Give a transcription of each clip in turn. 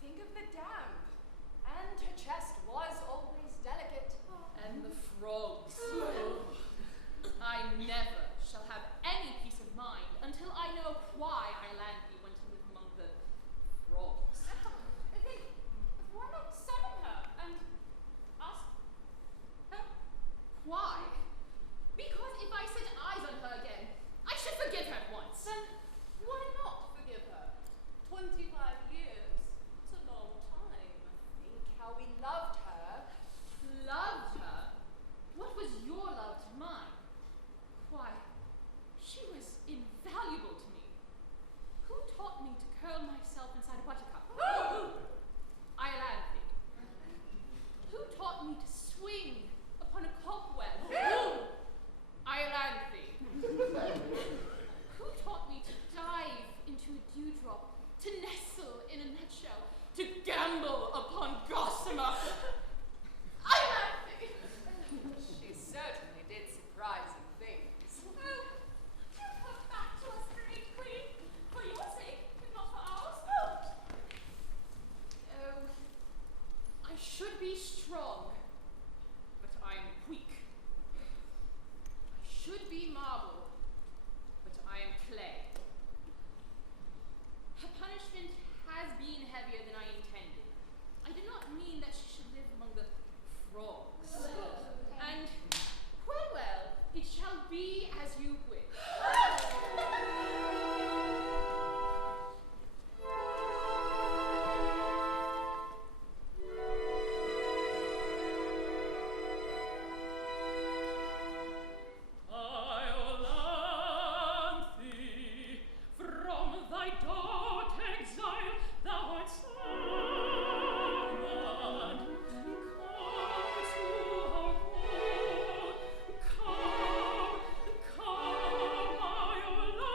Think of the damp and her chest I know why Iolanthe went to live among the frogs. Then why not summon her and ask her? Why? Because if I set eyes on her again, I should forgive her at once. Then why not forgive her? 25 years. It's a long time. Think how we loved her. Loved her? What was your love to mine? Why, she was invaluable to me. Who taught me to curl myself inside a buttercup? Iolanthe. Who taught me to swing upon a cobweb? Iolanthe. Who taught me to dive into a dewdrop, to nestle in a nutshell, to gamble upon gossamer? Iolanthe. She certainly did surprising things. Oh, do come back to us, great queen, for your sake, if not for ours. Oh, I should be strong, but I am weak. I should be marble, but I am clay. Her punishment has been heavier than I intended. I did not mean that she should live among the frogs. And, well, it shall be as you wish. Iolanthe, from thy dark exile thou art summoned. Come to our home, come, Iolanthe,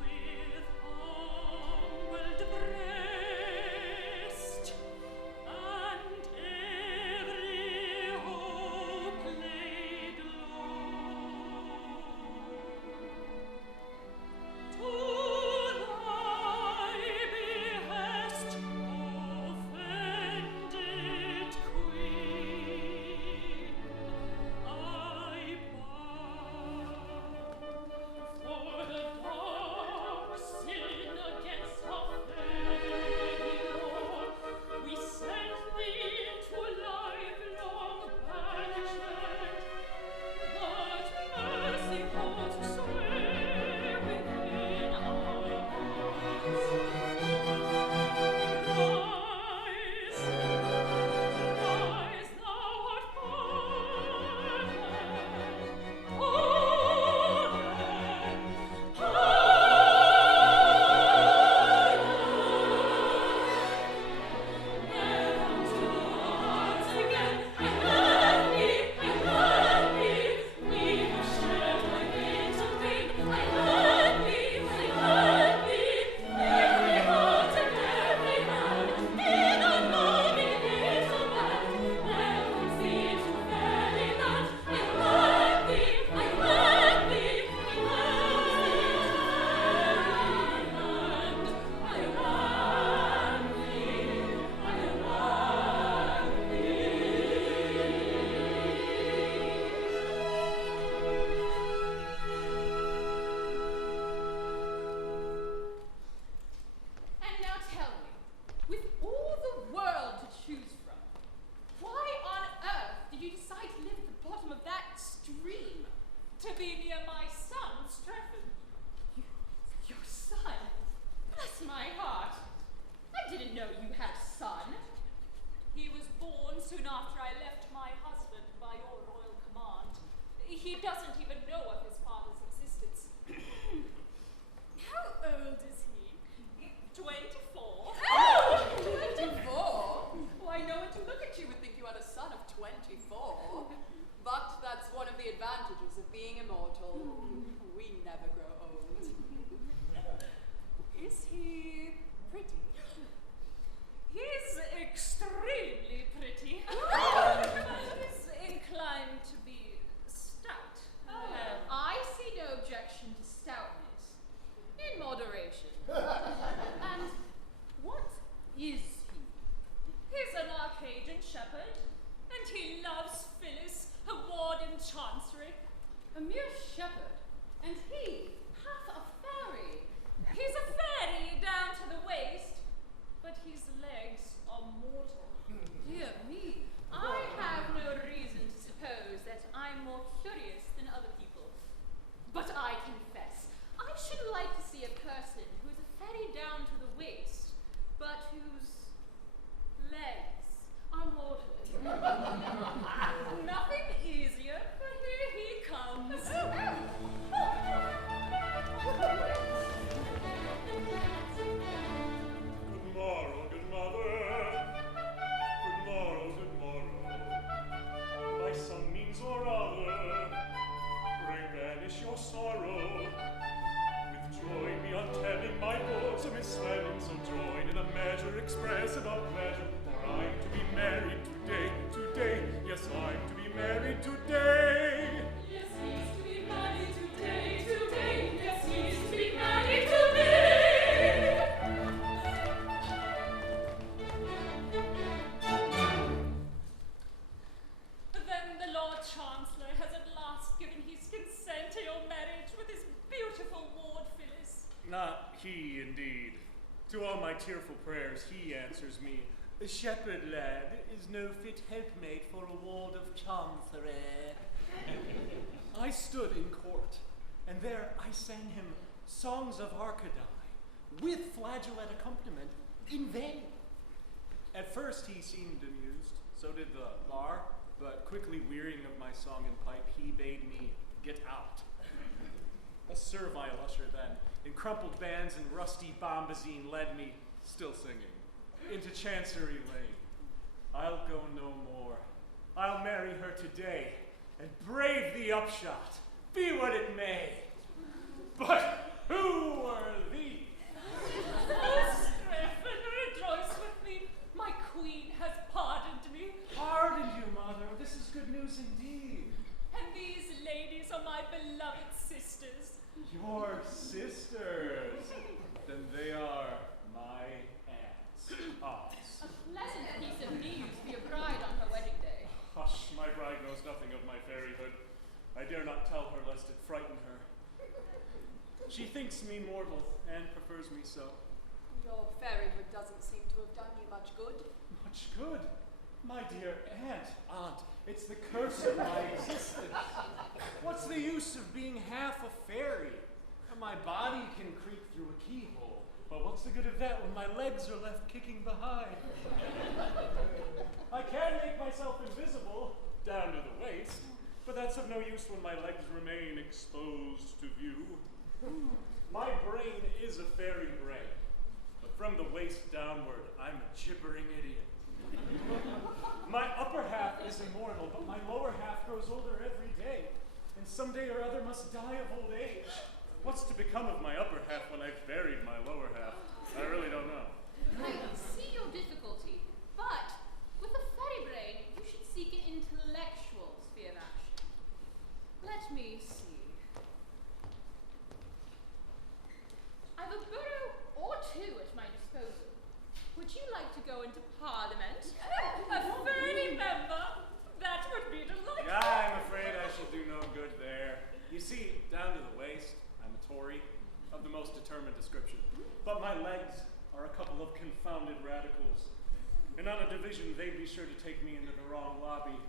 with humbled breast and every hope laid low, to thy behest, offended queen, I bow. For the dark sin against our Lord, we send thee into lifelong banishment. But mercy holds sway within our hearts. Rise, rise, thou art And now tell me, with all the world to choose from, why on earth did you decide to live at the bottom of that stream? To be near my son, Strephon. Your son? Bless my heart. I didn't know you had a son. He was born soon after I left my husband by your royal command. He doesn't even know of his father's existence. How old is he? 24? Oh! 24? Why, no one to look at you would think you had a son of 24. But that's one of the advantages of being immortal. We never grow old. Is he pretty? He's extremely pretty. He's inclined to be stout. I see no objection to stoutness. In moderation. And what is he? He's an Arcadian shepherd, and he loves Phyllis, her ward in Chancery. A mere shepherd. And he, half a fairy. He's a fairy down to the waist, but his legs are mortal. Dear me. I have no reason to suppose that I'm more curious than other people. But I confess, I should like to see a person who's a fairy down to the waist, but whose legs are mortal. Nothing easier, but here he comes. Good morrow, good mother. Good morrow, good morrow. By some means or other, pray banish your sorrow. With joy beyond telling, my bosom is swelling so joyed in a measure expressive of pleasure. For I'm to be married today, today. Yes, I'm to be married today. Yes, he's to be married today, today. Yes, he's to be married today. Then the Lord Chancellor has at last given his consent to your marriage with his beautiful ward, Phyllis. Not he, indeed. To all my tearful prayers, he answers me, "A shepherd lad is no fit helpmate for a ward of Chancery." I stood in court, and there I sang him songs of Arcady, with flageolet accompaniment, in vain. At first he seemed amused, so did the bar, but quickly wearying of my song and pipe, he bade me get out. A servile usher then, in crumpled bands and rusty bombazine, led me, still singing, into Chancery Lane. I'll go no more. I'll marry her today, and brave the upshot, be what it may. But who are these? Strephon, rejoice with me. My queen has pardoned me. Pardon you, mother. This is good news indeed. And these ladies are my beloved sisters. Your sisters. Then they are my aunts. Aunts. A pleasant piece of news for your bride on her wedding day. Hush, my bride knows nothing of my fairyhood. I dare not tell her lest it frighten her. She thinks me mortal and prefers me so. Your fairyhood doesn't seem to have done you much good. Much good. My dear aunt, it's the curse of my existence. What's the use of being half a fairy? My body can creep through a keyhole, but what's the good of that when my legs are left kicking behind? I can make myself invisible down to the waist, but that's of no use when my legs remain exposed to view. My brain is a fairy brain, but from the waist downward, I'm a gibbering idiot. My upper half is immortal, but my lower half grows older every day, and someday or other must die of old age. What's to become of my upper half when I've buried my lower half? I really don't know. I see your difficulty, but with a fairy brain, you should seek an intellectual sphere of action. Let me see. I've a borough or two at my disposal. Would you like to go into Parliament? A fairy member? That would be delightful. I'm afraid I shall do no good there. You see, down to the waist, I'm a Tory of the most determined description. But my legs are a couple of confounded radicals. And on a division, they'd be sure to take me into the wrong lobby.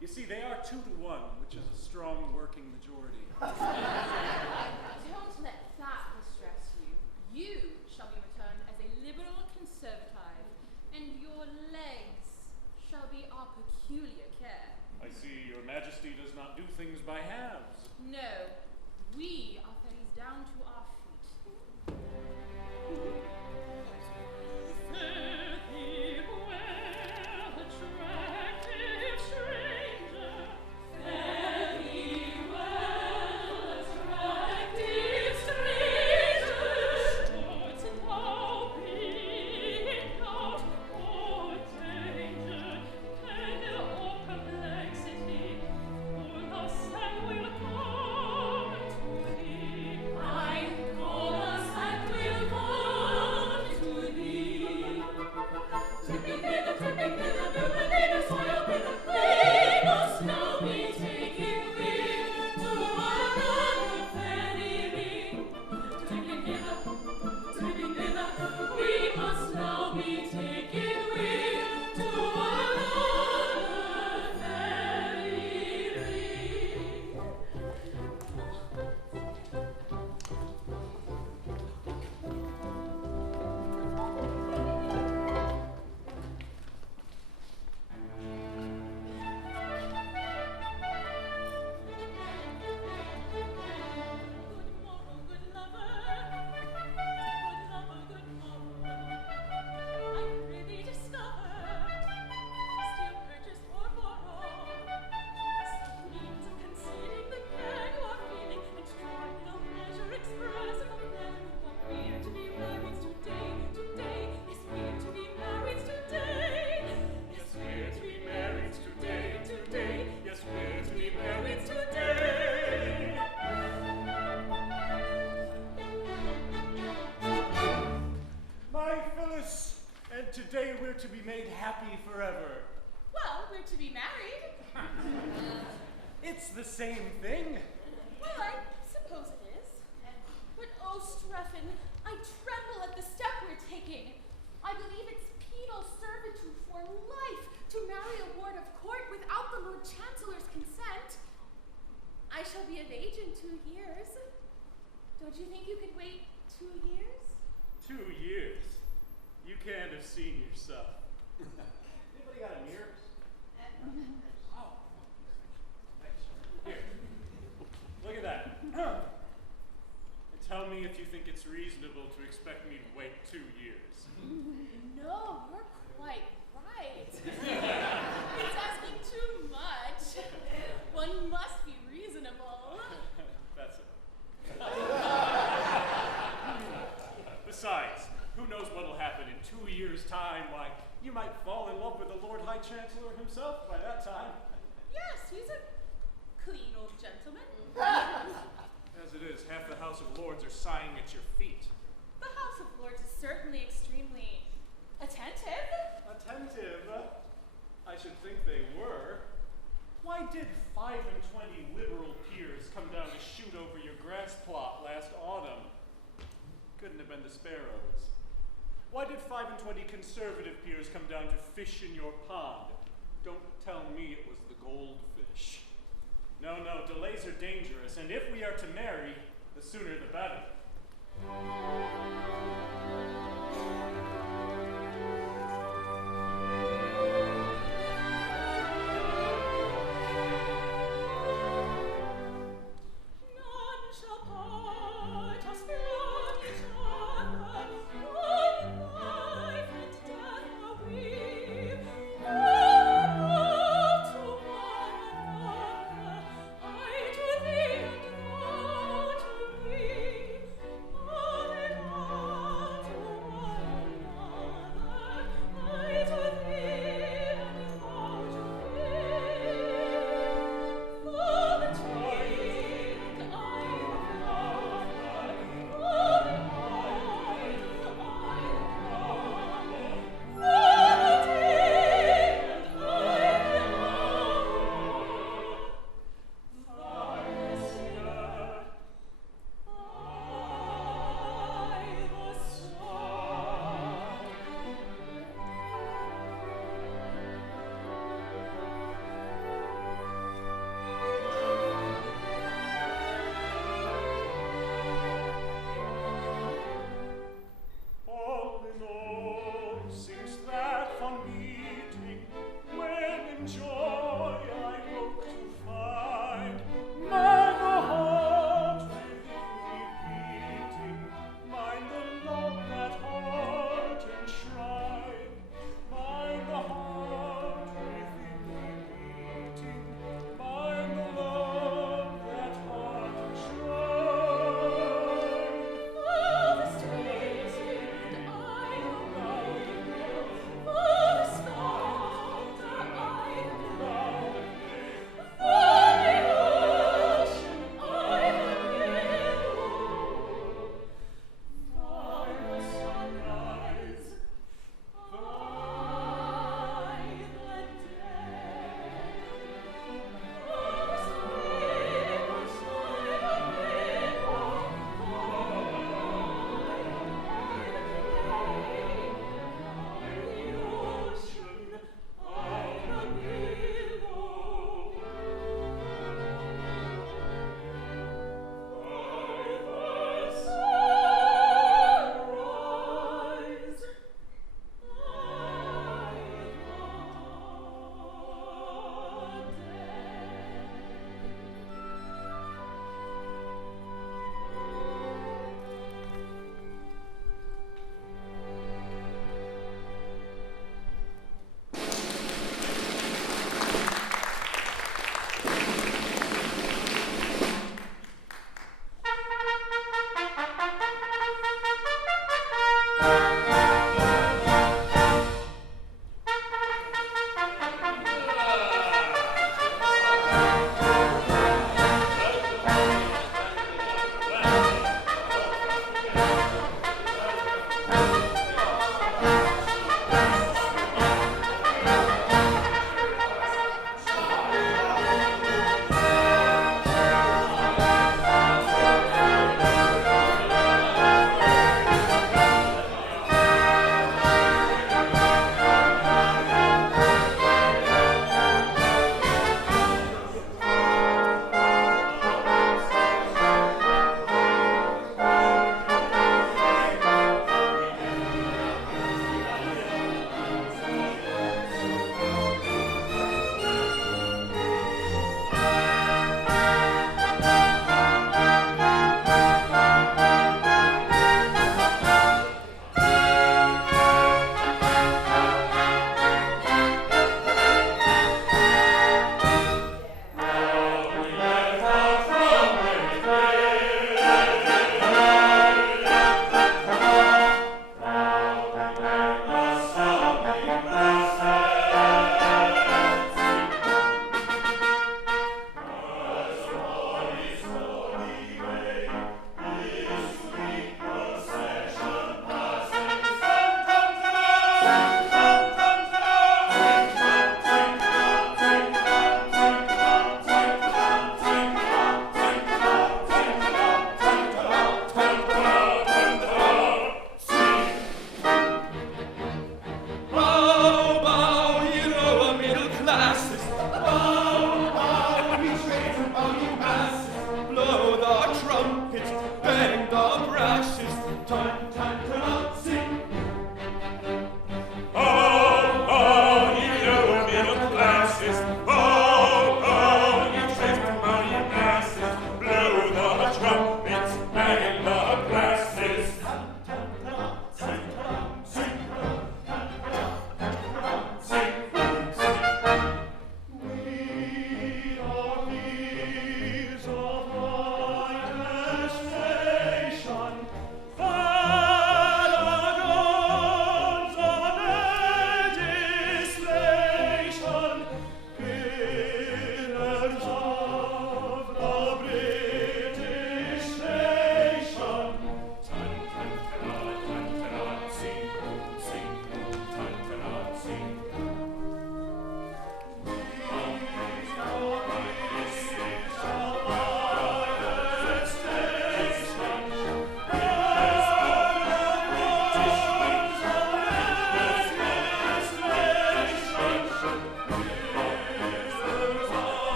You see, they are 2-to-1, which is a strong working majority. Don't let that distress you. to be made happy forever. Well, we're to be married. It's the same thing. Well, I suppose it is. But oh, Strephon, I tremble at the step we're taking. I believe it's penal servitude for life to marry a ward of court without the Lord Chancellor's consent. I shall be of age in 2 years. Don't you think you could wait 2 years? 2 years? You can't have seen yourself. Anybody got a mirror? Oh. Here. Look at that. And tell me if you think it's reasonable to expect me to wait 2 years. No, you're quite right. It's asking too much. One must be reasonable. That's it. Besides, who knows what'll happen in 2 years' time? Why, you might fall in love with the Lord High Chancellor himself by that time. Yes, he's a clean old gentleman. As it is, half the House of Lords are sighing at your feet. The House of Lords is certainly extremely attentive. Attentive? I should think they were. Why did 25 liberal peers come down to shoot over your grass plot last autumn? Couldn't have been the sparrows. Why did 25 conservative peers come down to fish in your pond? Don't tell me it was the goldfish. No, no, delays are dangerous, and if we are to marry, the sooner the better. I to thee and thou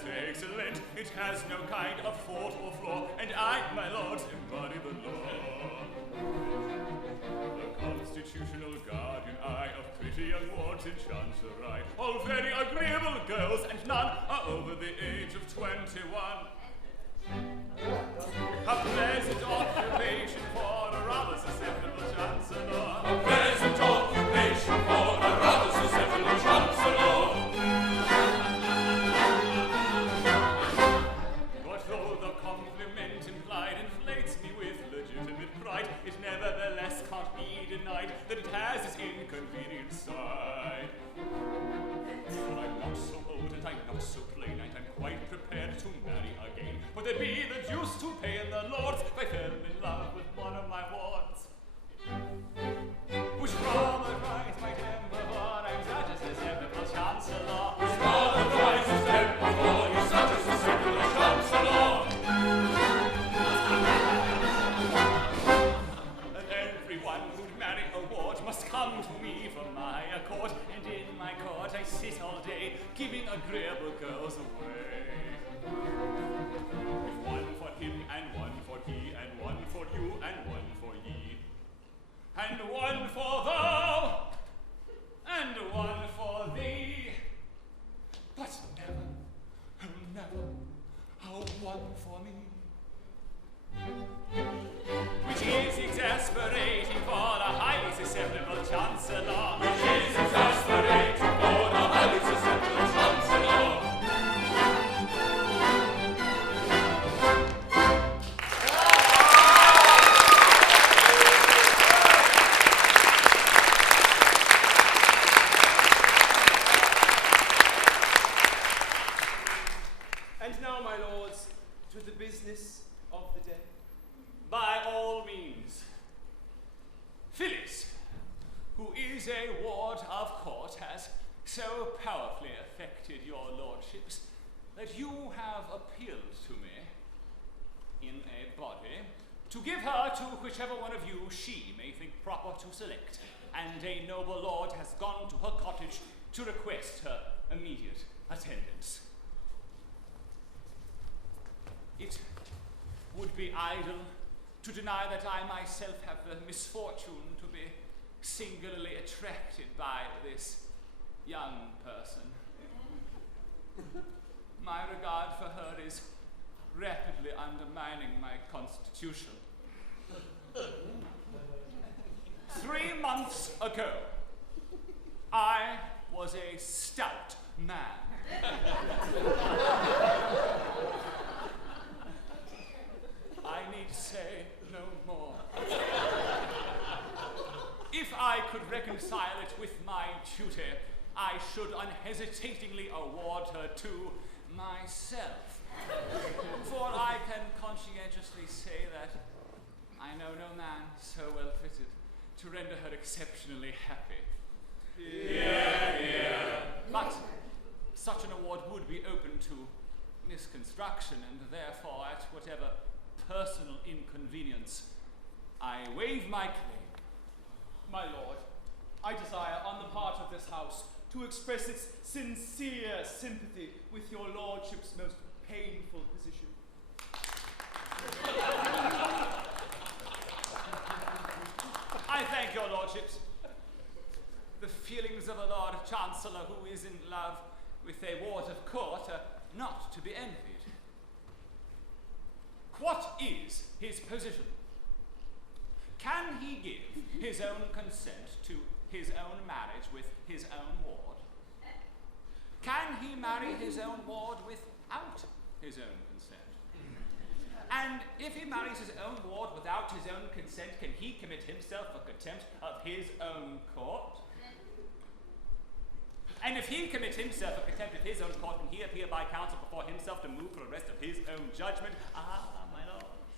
that's excellent. It has no kind of fault or flaw, and I, my lords, embody the law. The constitutional guardian eye of pretty young wards in Chancery, all very agreeable girls, and none are over the age of 21. A pleasant occupation for a rather susceptible chancellor. A pleasant occupation for a rather susceptible chancellor. But though the compliment implied inflates me with legitimate pride, it nevertheless can't be denied that it has its inconvenient side. I'm not so old and I'm not so plain, and I'm quite prepared to marry again. But there'd be the deuce to pay in the lords if I fell in love with one of my wards. Which rather rise my temper, for I'm such a susceptible chancellor. Which rather rise his temper, for he's such a susceptible chancellor. And everyone who'd marry a ward must come to me for my accord, and in my court I sit all day, giving agreeable girls away. With one for him, and one for he, and one for you, and one for ye, and one for thou, and one for thee. But never, oh never, oh one for me. Which is exasperating for the highly susceptible chancellor. Which is exasperating for the highly susceptible chancellor. And now, my lords, to the business of the day. By all means. Phyllis, who is a ward of court, has so powerfully affected your lordships that you have appealed to me in a body to give her to whichever one of you she may think proper to select, and a noble lord has gone to her cottage to request her immediate attendance. It would be idle to deny that I myself have the misfortune to be singularly attracted by this young person. My regard for her is rapidly undermining my constitution. 3 months ago, I was a stout man. I need say no more. If I could reconcile it with my duty, I should unhesitatingly award her to myself. For I can conscientiously say that I know no man so well fitted to render her exceptionally happy. But such an award would be open to misconstruction, and therefore at whatever personal inconvenience, I waive my claim. My lord, I desire on the part of this house to express its sincere sympathy with your lordship's most painful position. I thank your lordships. The feelings of a Lord Chancellor who is in love with a ward of court are not to be envied. What is his position? Can he give his own consent to his own marriage with his own ward? Can he marry his own ward without his own consent? And if he marries his own ward without his own consent, can he commit himself for contempt of his own court? And if he commit himself for contempt of his own court, can he appear by counsel before himself to move for the rest of his own judgment? Ah, my lords.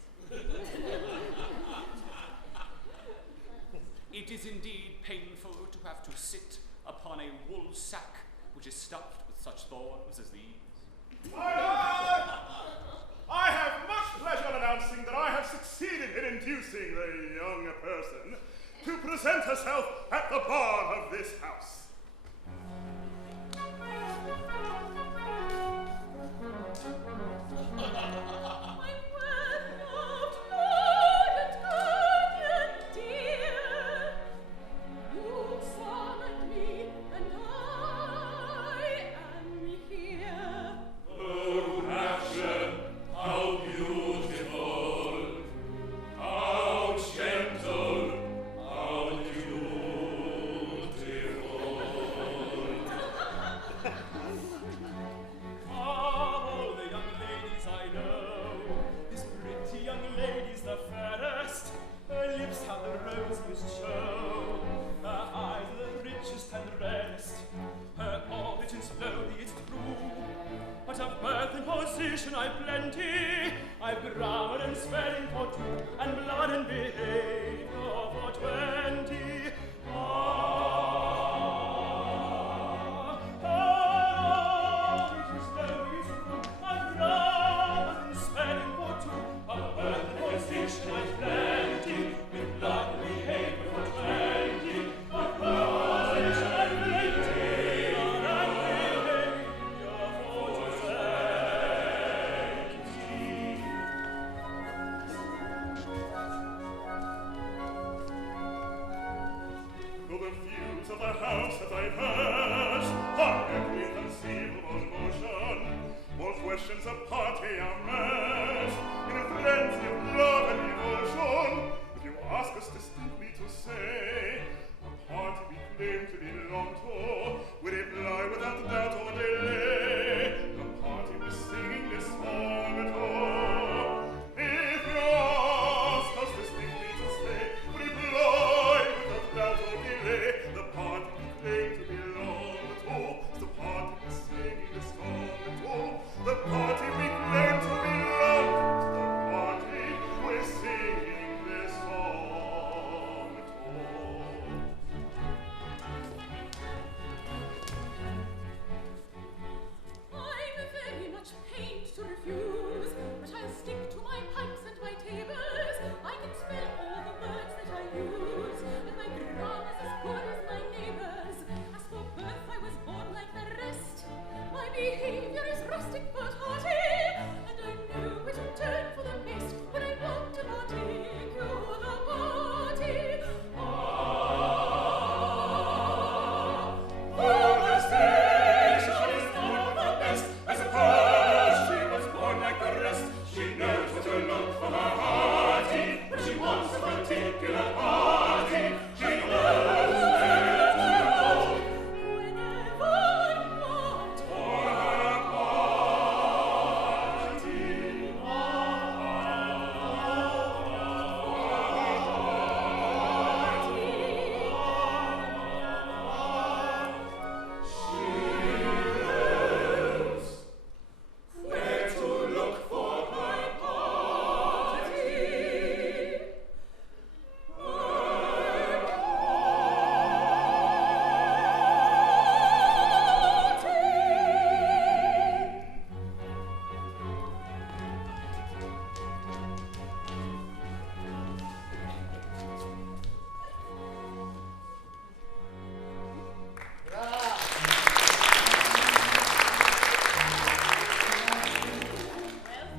It is indeed painful to have to sit upon a wool sack which is stuffed with such thorns as these. My lord! I have much pleasure in announcing that I have succeeded in inducing the young person to present herself at the bar of this house. conversation I've plenty. I've grammar and spelling for 2, and blood and behavior for 20. It is very true. I've grammar and spelling for 2, I've heard the conversation I've plenty, with blood and behavior for 20. I've conversation I've plenty, blood and behavior for 20. Though the views of the house that I heard are every conceivable motion, all questions of party are met in a frenzy of love and devotion. If you ask us distinctly to say what party we claim to belong to, we reply without doubt or delay, the party we're singing this song to. If you ask us distinctly to say, we reply without doubt or delay, the party we claim to belong to, the party we're singing this song to, the party we claim to belong to, the party we're singing this song to. I'm very much pained to refuse, but I'll stick to my pipes and my tables. I can spell all the words that I use, and my grammar's as good as my neighbours. As for birth, I was born like the rest. My behaviour is rustic but hearty, and I know which turn for the best when I want to partake of the party. For the station is one of the best. I suppose she was born like the rest. She knows what to look for her hearty. When she wants a particular party, she knows where to go Whenever I want for her party. Where to look for her party. Well,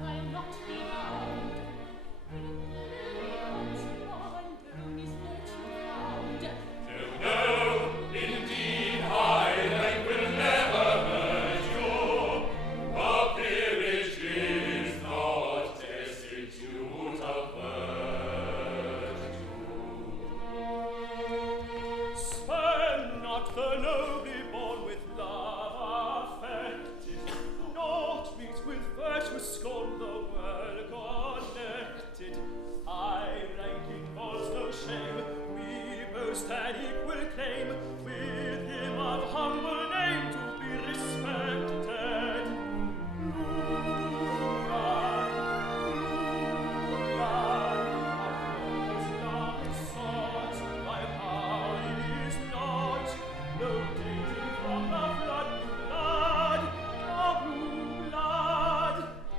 I'll not be bound. Alone is virtue found. No, indeed, high rank will never hurt you. Our peerage is not destitute of virtue. Spare not the nobly born with love affected, not meet with virtue scorn the well connected. High rank involves no shame, we boast an equal claim, with him of humble name to be respected.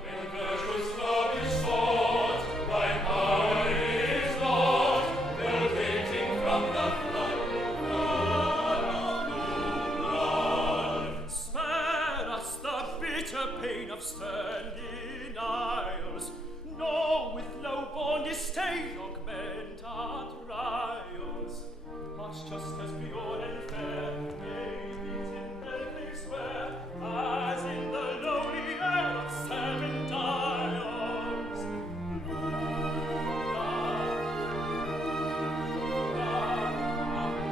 When virtue's love is sought, thy power is not, rotating from the flood. Spare us the bitter pain of stern denials, nor with low-born disdain augment our trials. Much just as pure and fair may these in their place wear, as in the lowly air of 7 dials.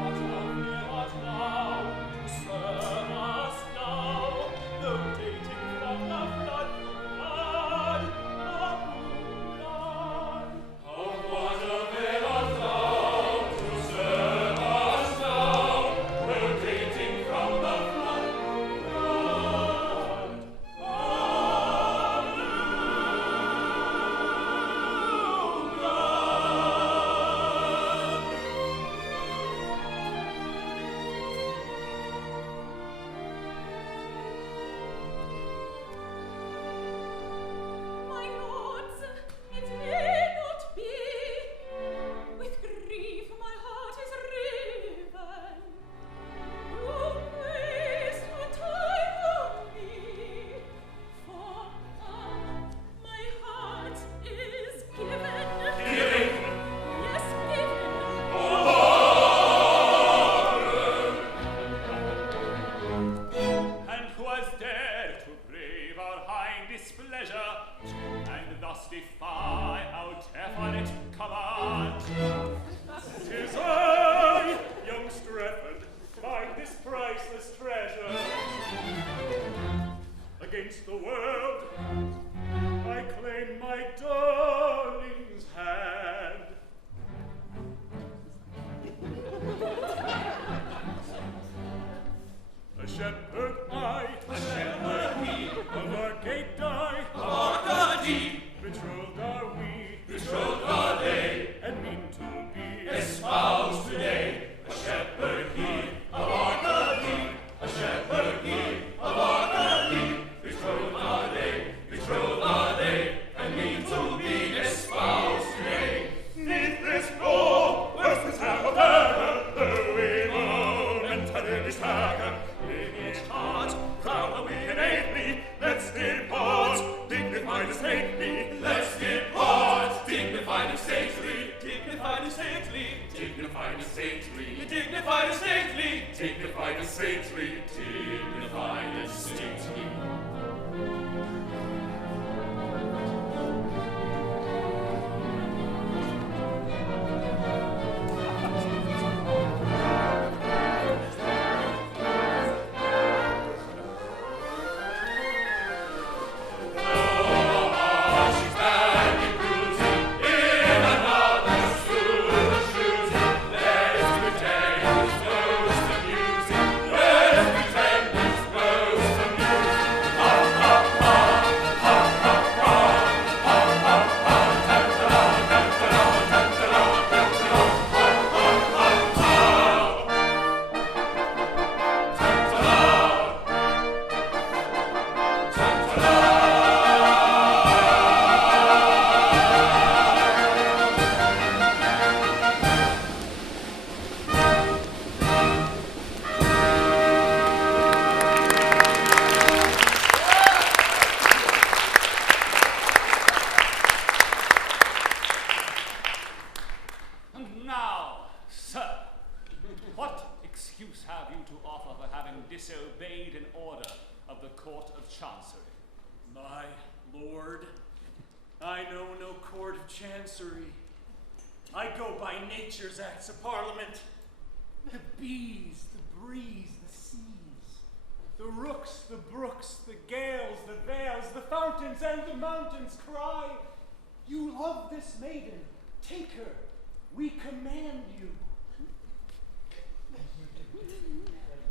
What of it now to serve us now, rotating from the flood. Of what availeth thou to serve us now, Against the world, I claim my darling's hand. A shepherd I, A shepherd he, of our gate die, of Arcady, betrothed are we, betrothed are they, and mean to be espoused today. A shepherd he, of Arcady, a shepherd he, of Arcady, betrothed are they, and mean to be espoused today. Neath this law, was this half of dagger, though we momentary stagger. In each heart, proud are we innately, let's depart, dignified and stately. Let's depart, dignified and stately, dignified and stately, dignified and stately, dignified and stately, dignified and stately, dignified and stately. And now, sir, what excuse have you to offer for having disobeyed an order of the Court of Chancery? My lord, I know no court of chancery. I go by nature's acts of parliament. The bees, the breeze, the seas, the rooks, the brooks, the gales, the vales, the fountains, and the mountains cry, "You love this maiden, take her, we command you."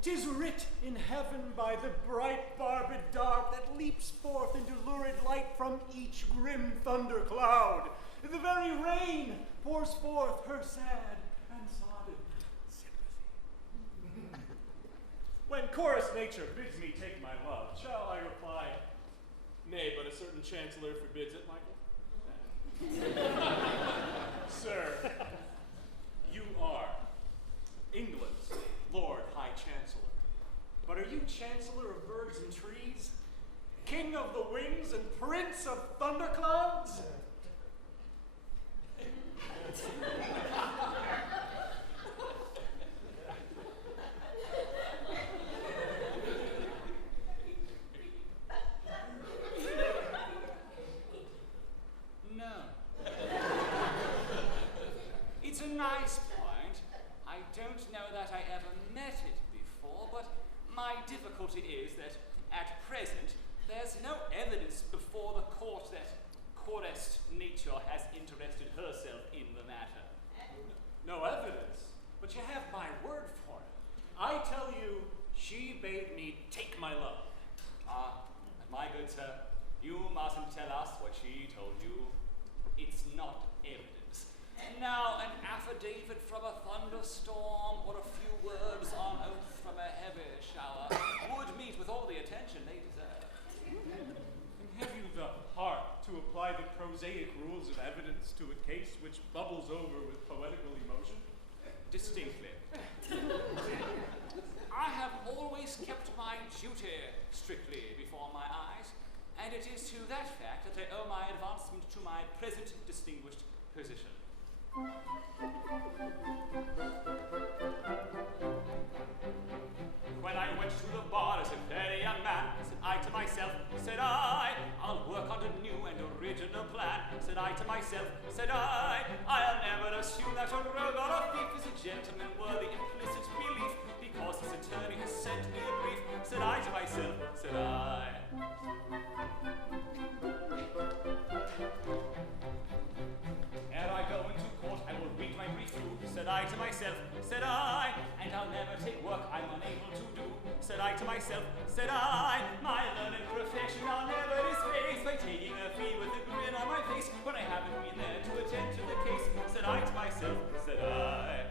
'Tis writ in heaven by the bright barbed dart that leaps forth into lurid light from each grim thunder cloud. The very rain pours forth her sad and sodden sympathy. When chorus nature bids me take my love, shall I reply, "Nay, but a certain chancellor forbids it, Michael"? Sir, you are England's Lord High Chancellor. But are you Chancellor of birds and trees? King of the winds and Prince of thunderclouds? No. It's a nice point. I don't know that I ever met it before, but my difficulty is that at present there's no evidence before the court that chorist nature has interested herself in the matter. No evidence, but you have my word for it. I tell you, she bade me take my love. My good sir, you mustn't tell us what she told you. It's not evidence. Now, an affidavit from a thunderstorm or a few words on oath from a heavy shower would meet with all the attention they deserve. And have you the heart to apply the prosaic rules of evidence to a case which bubbles over with poetical emotion? Distinctly. I have always kept my duty strictly before my eyes, and it is to that fact that I owe my advancement to my present distinguished position. When I went to the bar as a very young man, said I to myself, said I, I'll work on a new and original plan. Said I to myself, said I'll never assume that a rogue or a thief is a gentleman worthy implicit belief, because his attorney has sent me a brief. Said I to myself, said I, my learned profession I'll never disgrace by taking a fee with a grin on my face when I haven't been there to attend to the case, said I to myself, said I.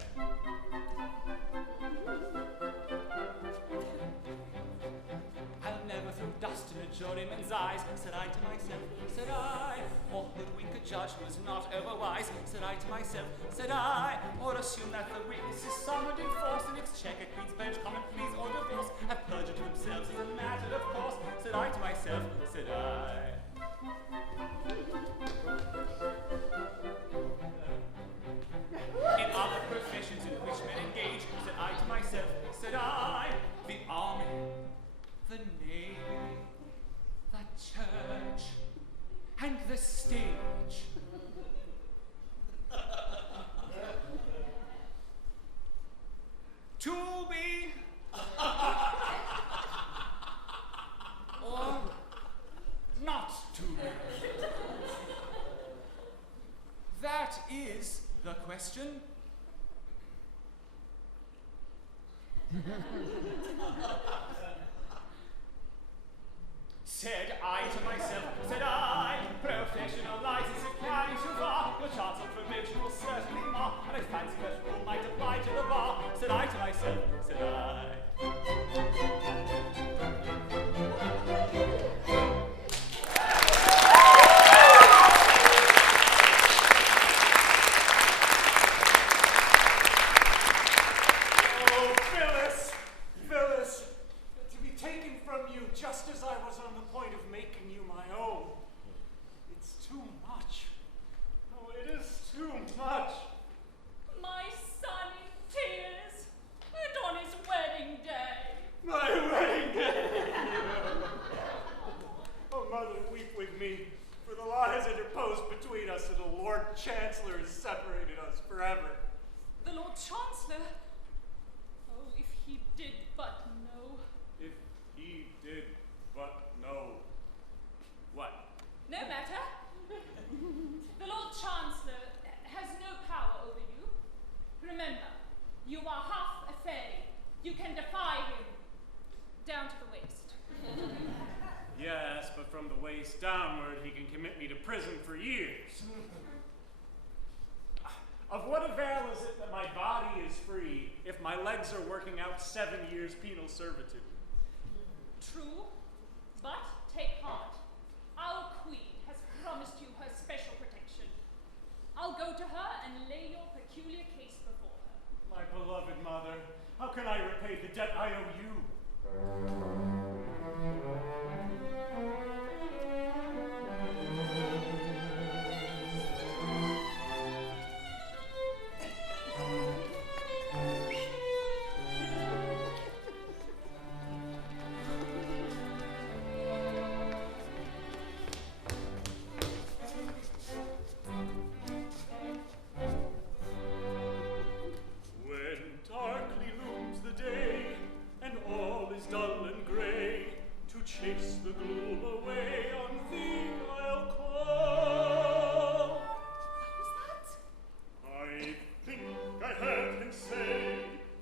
I'll never throw dust in a juryman's eyes, said I to myself, said I. Or hoodwink a judge who is not overwise, said I to myself, said I. Or assume that the witness is summoned in force and exchequer Queen's Bench, common pleas or divorce have perjured themselves as a matter of course, said I to myself, said I. In other professions in which men engage, said I to myself, said I. The army, the navy, the church, and the stage. To be or not to be. That is the question. Said I to myself, said I, professional license it carries too far, your chance of promotion will certainly mar, and I fancy that rule might apply to the bar, said I to myself, said I. Just as I was on the point of making you my own. It's too much. Oh, it is too much. My son in tears, and on his wedding day. My wedding day! Oh, Mother, weep with me, for the law has interposed between us, and the Lord Chancellor has separated us forever. The Lord Chancellor? Oh, if he did but know. If he did but know. What? No matter. The Lord Chancellor has no power over you. Remember, you are half a fairy. You can defy him. Down to the waist. Yes, but from the waist downward, he can commit me to prison for years. Of what avail is it that my body is free if my legs are working out 7 years penal servitude? True, but take heart. Our queen has promised you her special protection. I'll go to her and lay your peculiar case before her. My beloved mother, how can I repay the debt I owe you? Chase the gloom away on thee I'll call. What was that? I think I heard him say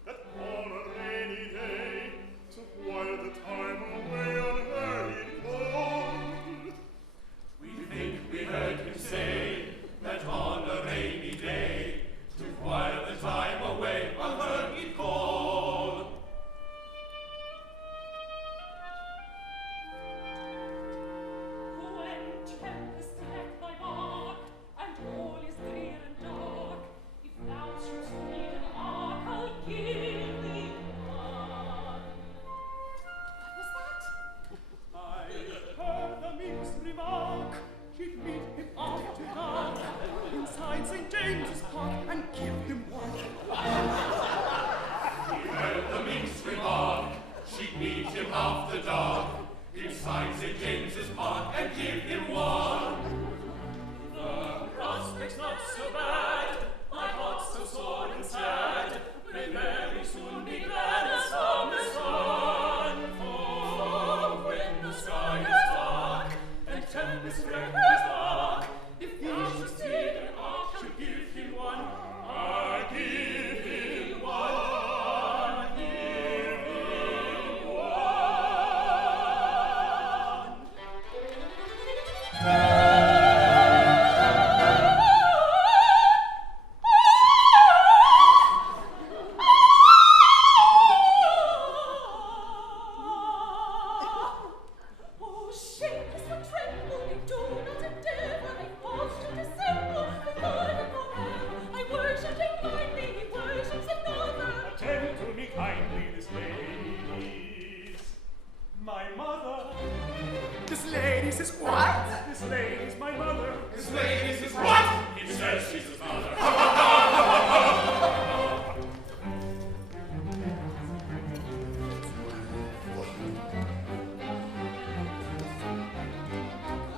that on a rainy day, to while the time away on her he'd call. We think we heard him say that on a rainy day, to while the time away on her he'd call. St. James's Park and give him one. He heard the minx remark, she'd meet him after dark, inside St. James's Park and give him one. The prospect's not so bad, my heart's so sore and sad, may very soon be glad as summer's gone. For when the sky is dark and tempest wreck is dark, if thou shouldst need an ark, should give him one, I give him one, give him one. is his what? This lady is my mother. This lady is his what? He says she's his mother.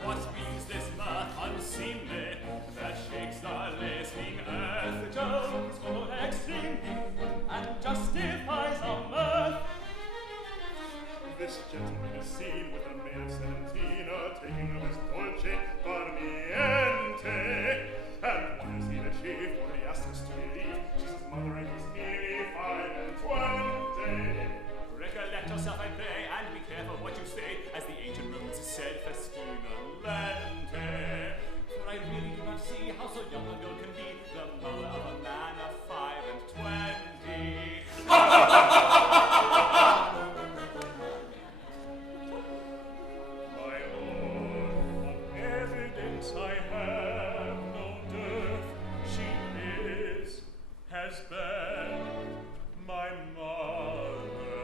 What means this mirth unseemly that shakes the listening earth? The joke is full extremely and justifies our mirth. This gentleman is seen with a maid of 17, taking of his dolce far niente. And why is he the chief? For he asks us to believe she's his mother and he's nearly 25. Recollect yourself, I pray, and be careful what you say, as the ancient Romans said, festina lente. For I really do not see how so young a girl can be the mother of a man of 25. My lord, Of evidence I have no dearth. She has been my mother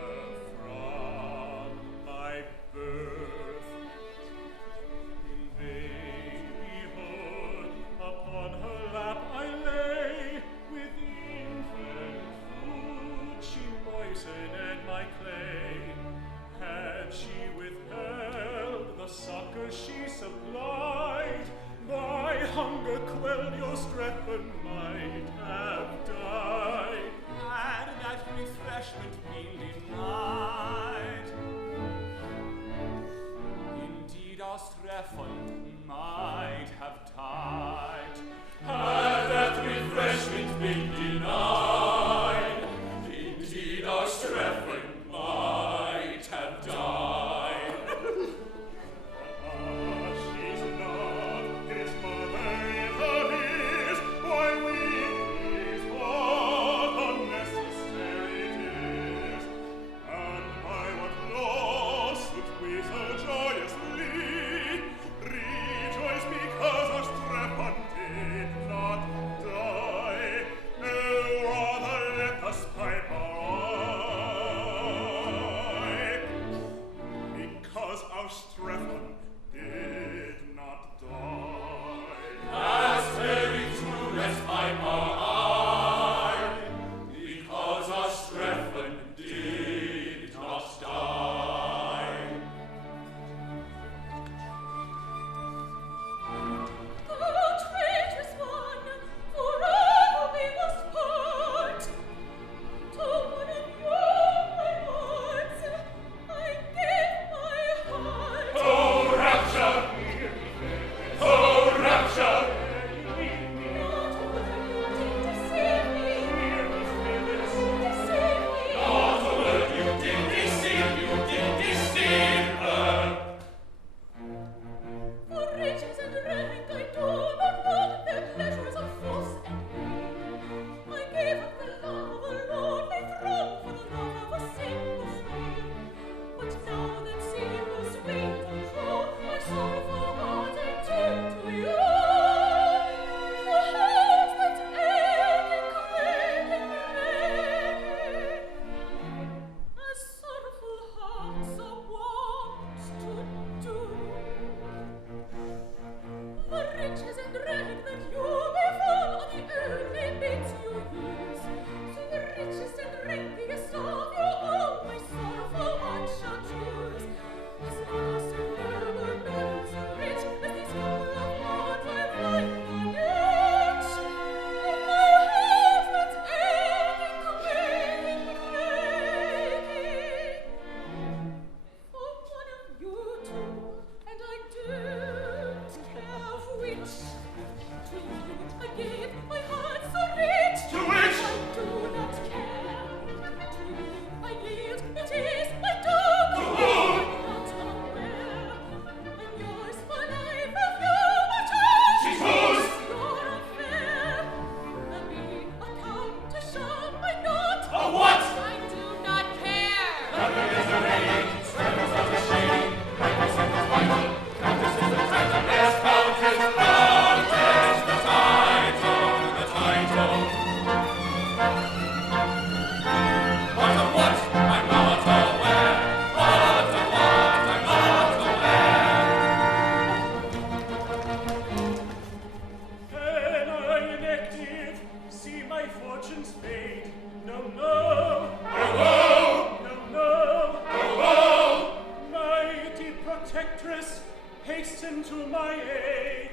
from my birth. In babyhood upon her lap I lay, with infant food she moistened my clay. Had she withheld the succor she supplied, by hunger quelled your Strephon might have died. Had that refreshment been denied, indeed our Strephon might have died. Had that refreshment been denied, indeed our Strephon might have died. she's not his mother, it appears. Why weep what unnecessary tears? And by what loss would we so joyously rejoice because our Strephon did not die? No, rather let us pipe our eye, because our Strephon did not die. That's very true, let's pipe our eye, because our Strephon did not die. Oh, traitorous one, forever we must part. To one of your my lords, I give my heart. Oh, hasten to my aid.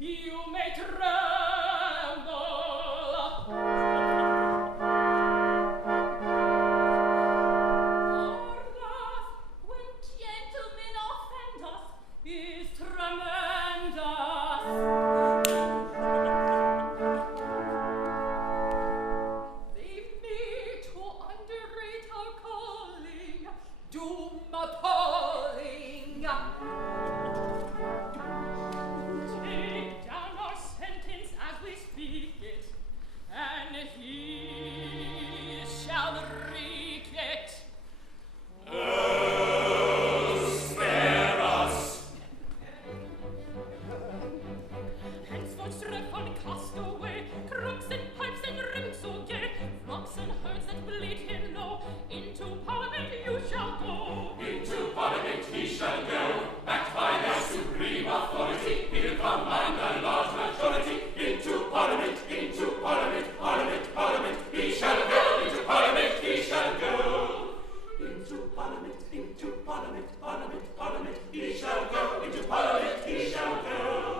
You may tremble strife on castaway, crooks and pipes and rings so gay, flocks and herds that bleed him low. Into Parliament you shall go. Into Parliament he shall go, backed by their supreme authority. He'll command a large majority. Into Parliament, Parliament, Parliament, he shall go. Into Parliament he shall go. Into Parliament, Parliament, Parliament, he shall go. Into Parliament he shall go.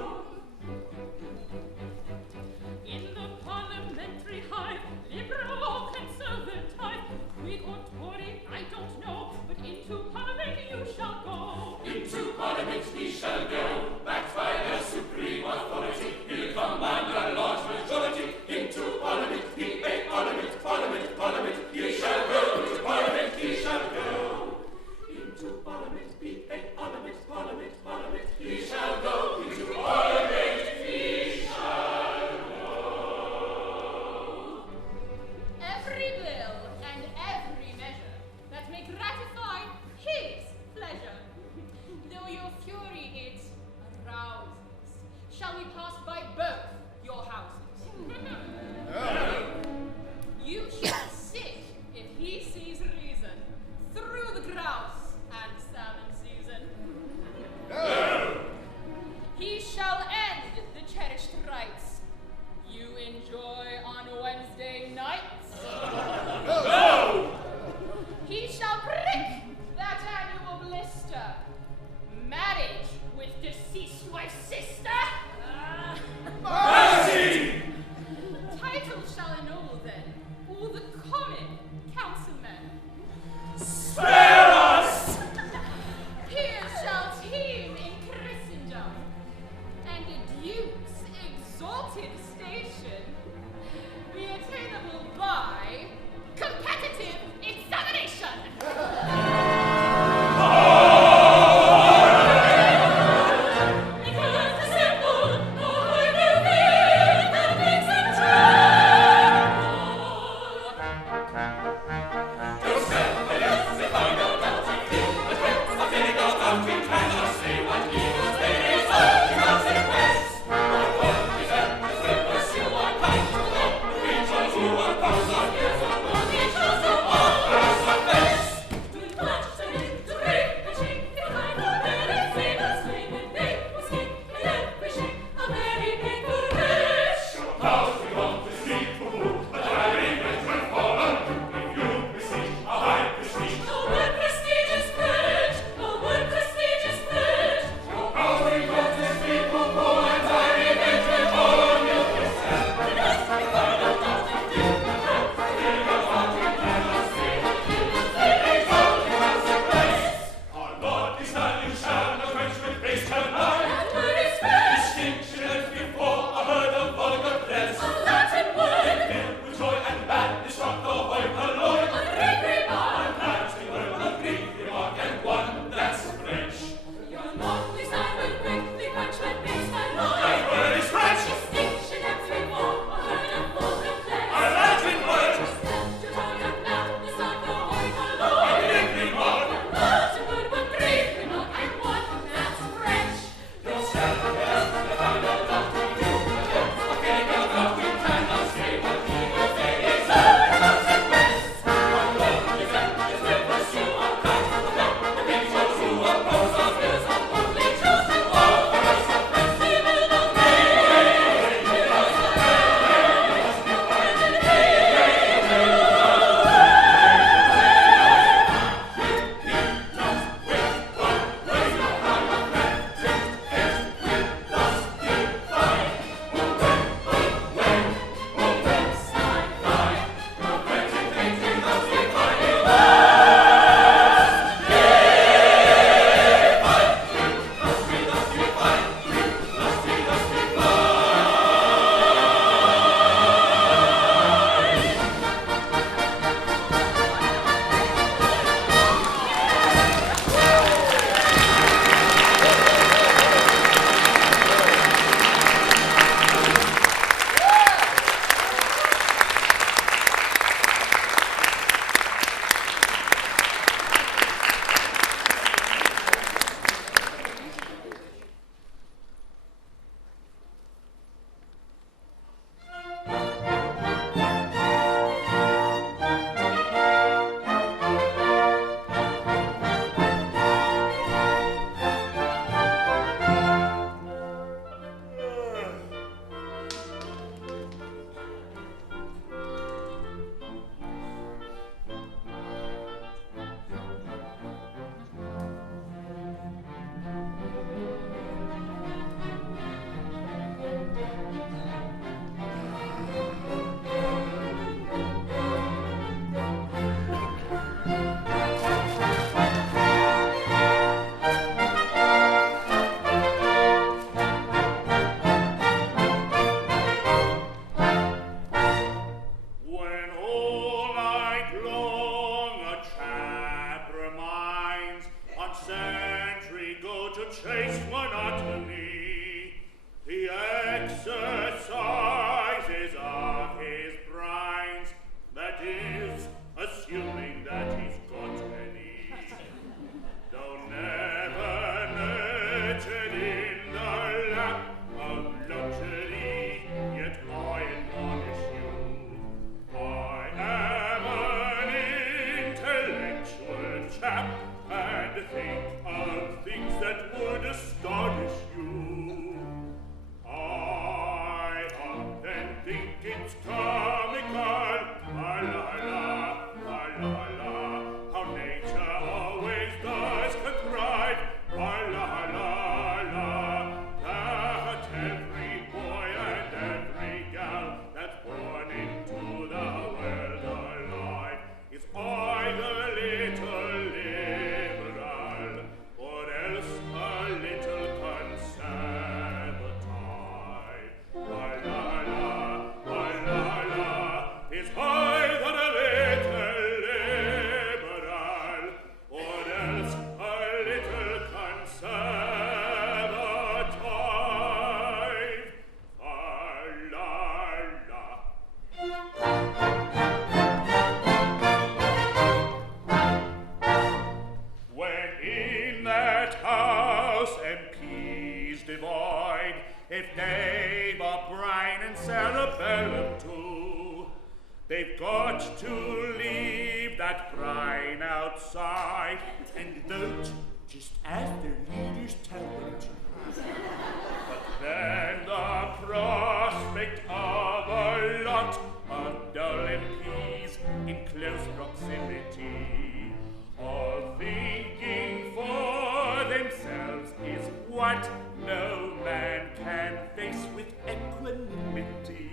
and cerebellum too. They've got to leave that brine outside and vote just as their leaders tell them to. But then the prospect of a lot of dull MPs in close proximity, all thinking for themselves, is what no man can face with equanimity.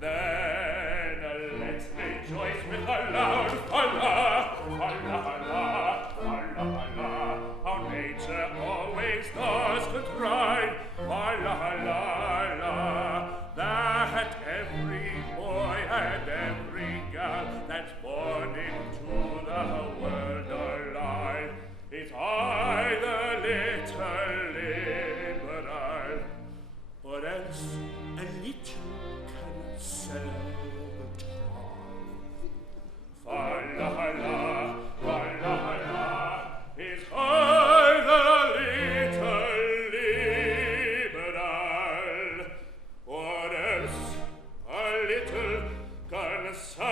Then let's rejoice with a loud holla, holla, holla, holla, holla. How nature always does contrive, holla, holla, holla, that every boy and every gal that's born into the world alive is either little liberal or else a little conservative. Falla, falla, falla, falla is either little liberal or else a little conservative.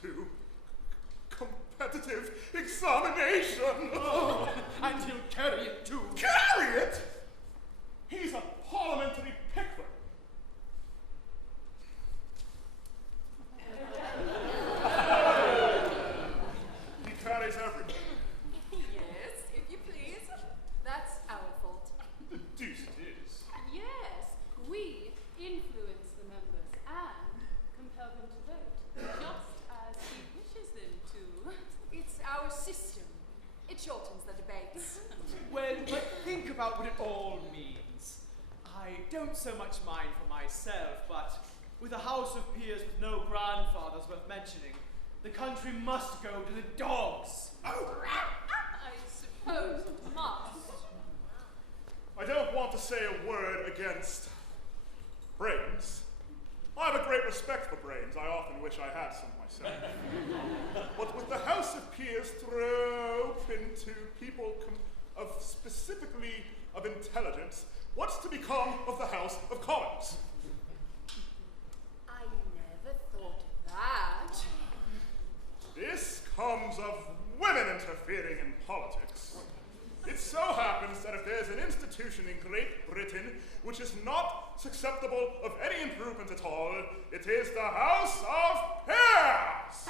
To competitive examination. Oh, and he'll carry it too. Carry it? He's a parliamentary pickler. He carries everything. Yes, if you please. That's our fault. The deuce it is. Yes, we influence the members and compel them to vote, just as he wishes them to. It's our system. It shortens the debates. Well, but think about what it all means. I don't so much mind for myself, but with a house of peers with no grandfathers worth mentioning, the country must go to the dogs. Oh. I suppose it must. I don't want to say a word against brains. I have a great respect for brains. I often wish I had some myself. But with the House of Peers thrown into people specifically of intelligence, what's to become of the House of Commons? I never thought of that. This comes of women interfering in politics. It so happens that if there's an institution in Great Britain which is not susceptible of any improvement at all, it is the House of Peers!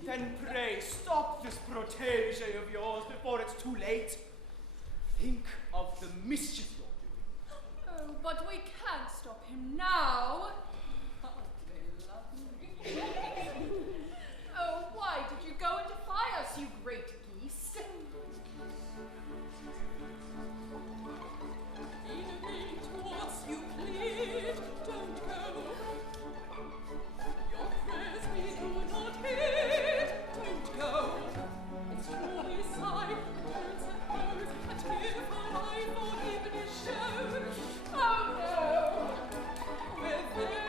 Then pray stop this protege of yours before it's too late. Think of the mischief you're doing. Oh, but we can't stop him now. Oh, they love me. Oh, why did you go and defy us, you great geese? Leaning towards you, plead, don't go. Your prayers we do not heed, don't go. It's true we sigh, and suppose a tearful eye for evening shows. Oh no! We're there.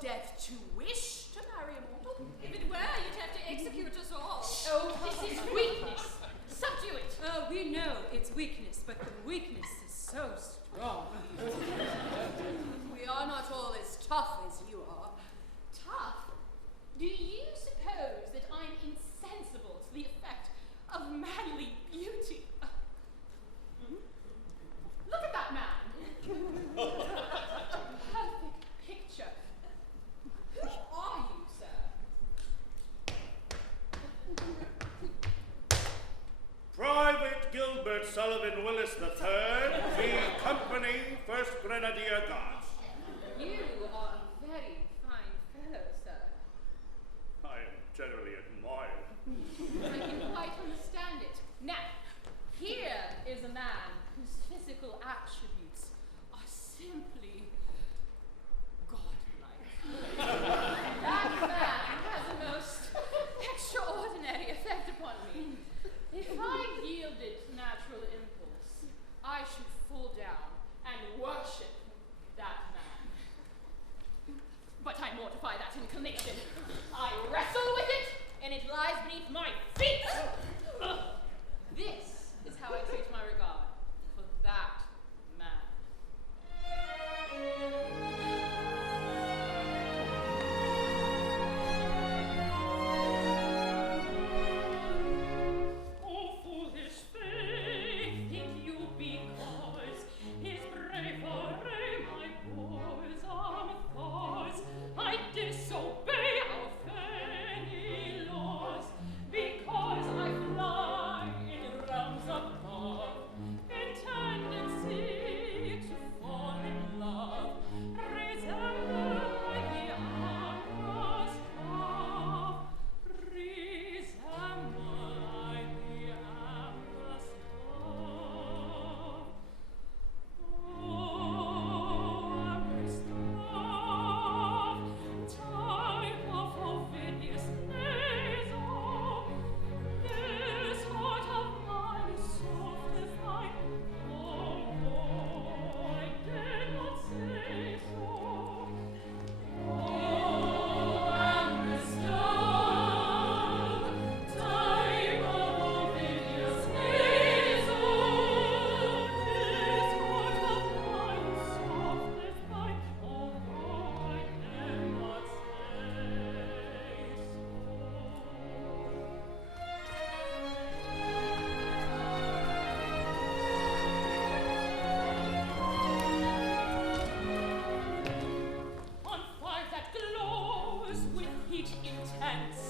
death to wish to marry a mortal? If it were, you'd have to execute us all. Oh, this is weakness. Subdue it. Oh, we know it's weakness, but the weakness is so strong. We are not all as tough as you are. Tough? Do you suppose that I'm insensible to the effect of manly beauty? Look at that man. Perfect picture. Who are you, sir? Private Gilbert Sullivan Willis III, the Company, 1st Grenadier Guards. You are a very fine fellow, sir. I am generally admired. I can quite understand it. Now, here is a man whose physical attributes are simply godlike. That man has a most extraordinary effect upon me. If I yielded to natural impulse, I should fall down and worship that man. But I mortify that inclination. I wrestle with it, and it lies beneath my feet. This is how I treat my regard for that man. Oh, foolish faith, think you because his bravery my bosom thaws, I disobey our fairy laws, because I fly in realms above, in tendency to fall in love, resemble the amorous dove, resemble the amorous dove. Oh, amorous dove, type of Ovidius Naso, this heart of mine is soft as thine. Oh, I dare not say so. Oh, amorous dove, type of Ovidius Naso, this heart of mine is soft as thine. Oh, I dare not say On fire that glows with heat intense,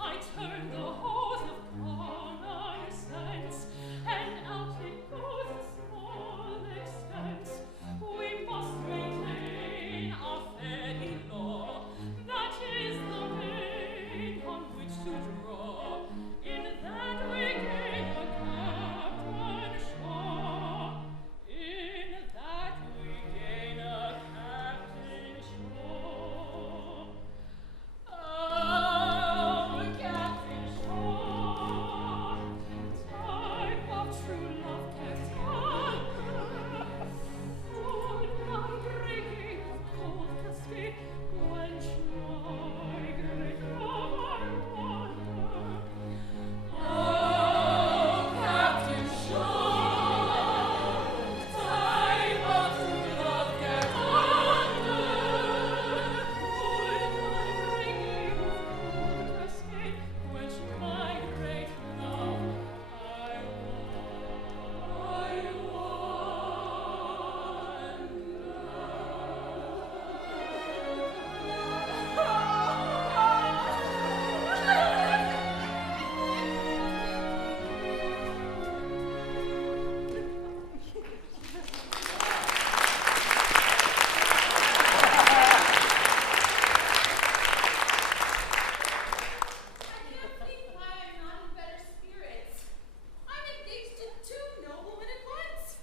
I turn the hose of common sense, and out it goes a small expense. We must maintain our fairy law, that is the vein on which to draw. In that we gain a Captain Shaw. In that we gain a Captain Shaw. Oh, Captain Shaw, type of true love kept under. Would my breaking of cold cascade quench my great love I wonder? Oh, Captain Shaw, type of true love kept under. Would my breaking of cold cascade quench my great love I I can't think why I'm not in better spirits. I'm engaged to two noblemen at once.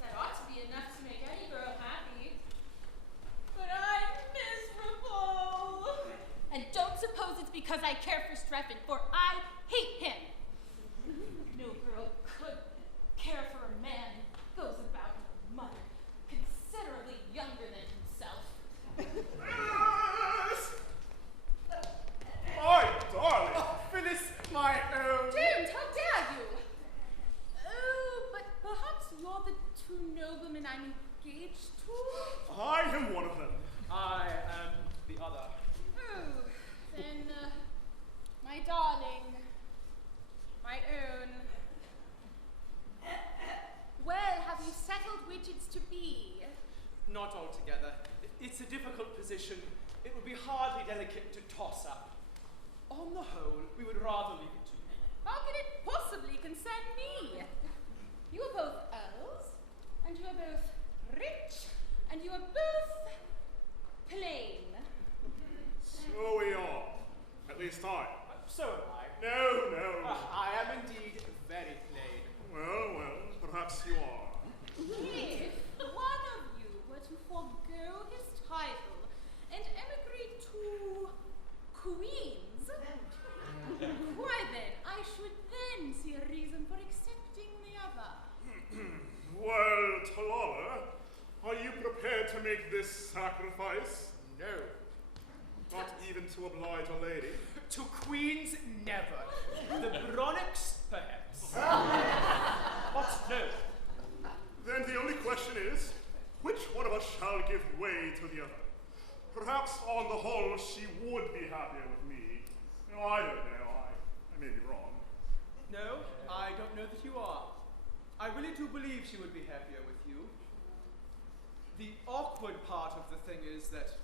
That ought to be enough to make any girl happy. But I'm miserable. And don't suppose it's because I care for Strephon, for I hate him. No girl could care for a man who goes about with a mother considerably younger than himself. engaged to? I am one of them. I am the other. Oh, then, my darling, my own. Well, have you settled which it's to be? Not altogether. It's a difficult position. It would be hardly delicate to toss up. On the whole, we would rather leave it to you. How can it possibly concern me? You are both earls, and you are both rich, and you are both plain. So we are. At least I. So am I. No. I am indeed very plain. Well, perhaps you are. If one of you were to forego his title and emigrate to Queens, why then, I should then see a reason for accepting the other. Well, Talala, are you prepared to make this sacrifice? No. Not even to oblige a lady? To Queens, never. The Bronix, perhaps. But no. Then the only question is, which one of us shall give way to the other? Perhaps on the whole she would be happier with me. No, I don't know. I may be wrong. No, I don't know that you are. I really do believe she would be happier with you. The awkward part of the thing is that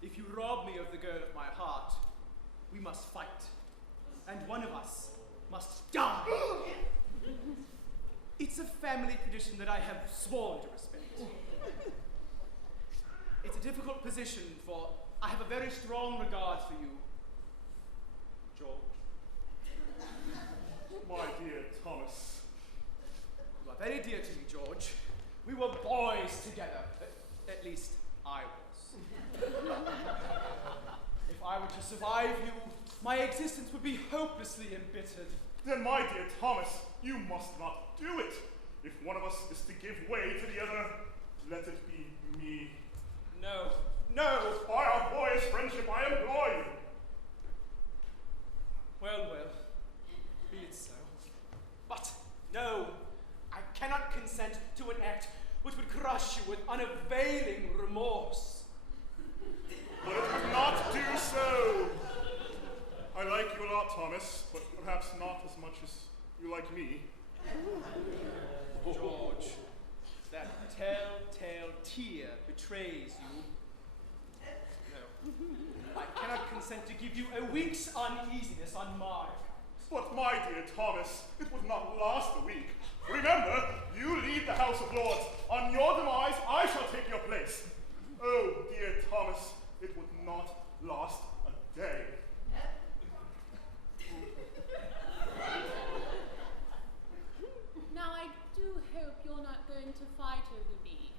if you rob me of the girl of my heart, we must fight. And one of us must die. It's a family tradition that I have sworn to respect. It's a difficult position, for I have a very strong regard for you, George. My dear Thomas. You are very dear to me, George. We were boys together. At least I was. If I were to survive you, my existence would be hopelessly embittered. Then, my dear Thomas, you must not do it. If one of us is to give way to the other, let it be me. No. By our boyish friendship, I implore you. Well, be it so. But no, I cannot consent to an act which would crush you with unavailing remorse. But it would not do so. I like you a lot, Thomas, but perhaps not as much as you like me. George, that telltale tear betrays you. No, I cannot consent to give you a week's uneasiness on my account. But my dear Thomas, it would not last a week. Remember, you lead the House of Lords. On your demise, I shall take your place. Oh, dear Thomas, it would not last a day. Now, I do hope you're not going to fight over me.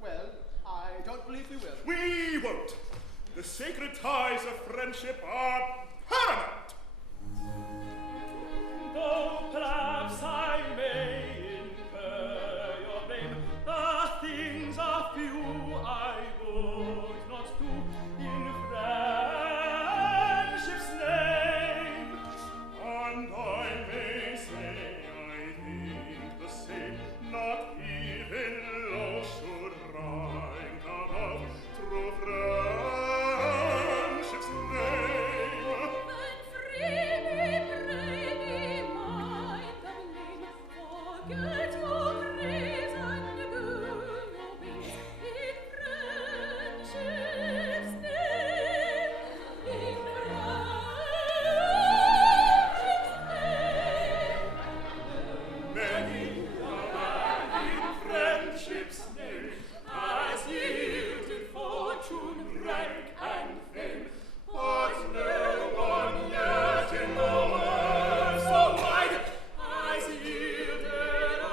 Well, I don't believe we will. We won't. The sacred ties of friendship are paramount. Though perhaps I may incur your blame, the things are few I would not do in friendship's name. And I may say I think the same, not even law should rank above true friendship's name. Then free me, pray me, mind the blame. Forget your praise and go your ways in friendship's name. In Many in friendship's name, As yielded fortune, rank, and fame, but no one yet in the world so wide, as yielded a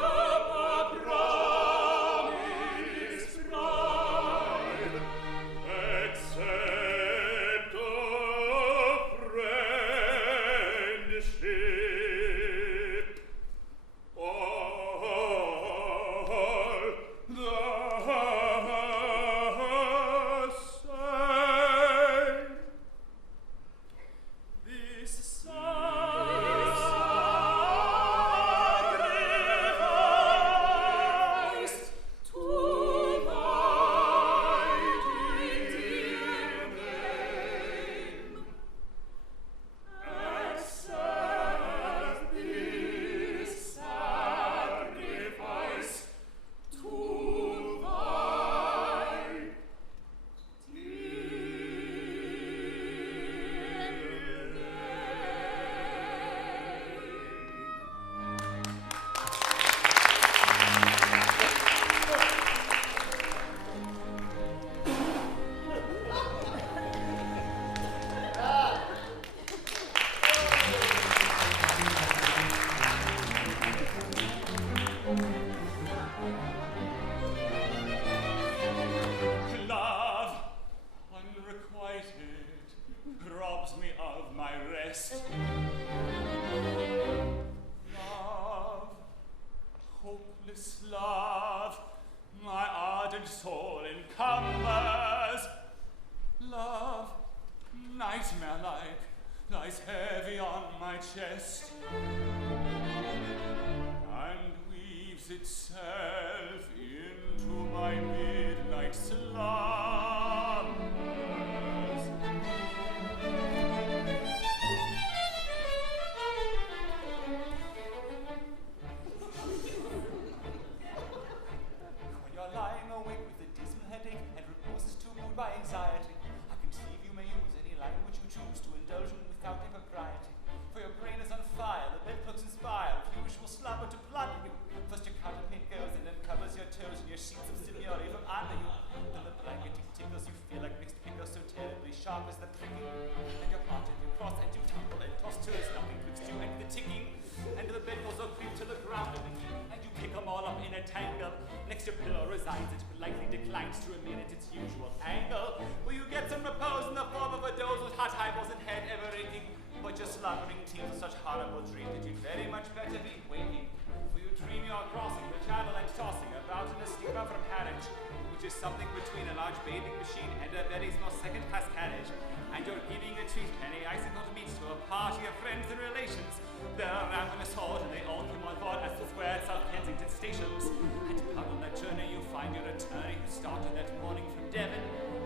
hopeless love my ardent soul encumbers. Love, nightmare-like, lies heavy on my chest and weaves itself into my midnight slumbers. When you're lying awake with a dismal headache and repose is too moved by anxiety, I conceive you may use any language you choose to indulge in without impropriety. For your brain is on fire, the bedclothes inspire with usual slumber to plunder you. First your counterpane goes and then covers your toes and your sheets of stimuli from under you. Then the blanket tickles you feel like mixed pickles so terribly sharp as the pricking. And your heart and you cross and you tumble and toss to as nothing twixt you and the ticking. And the bedclothes all creep to the ground and you pick them all up in a tangle. Next your pillow resigns, it politely declines to remain at its usual angle. Where you get some repose in the form of a doze with hot eyeballs and head ever aching. But your slumbering teams of such horrible dreams that you'd very much better be waking. For you dream you're crossing the channel and tossing about in a steamer from Harwich, which is something between a large bathing machine and a very small second-class carriage. And you're giving a treat penny icicled meats to a party of friends and relations. They're around on a sword and they all come on board as the square at South Kensington stations. And out on that journey you find your attorney who started that morning from Devon.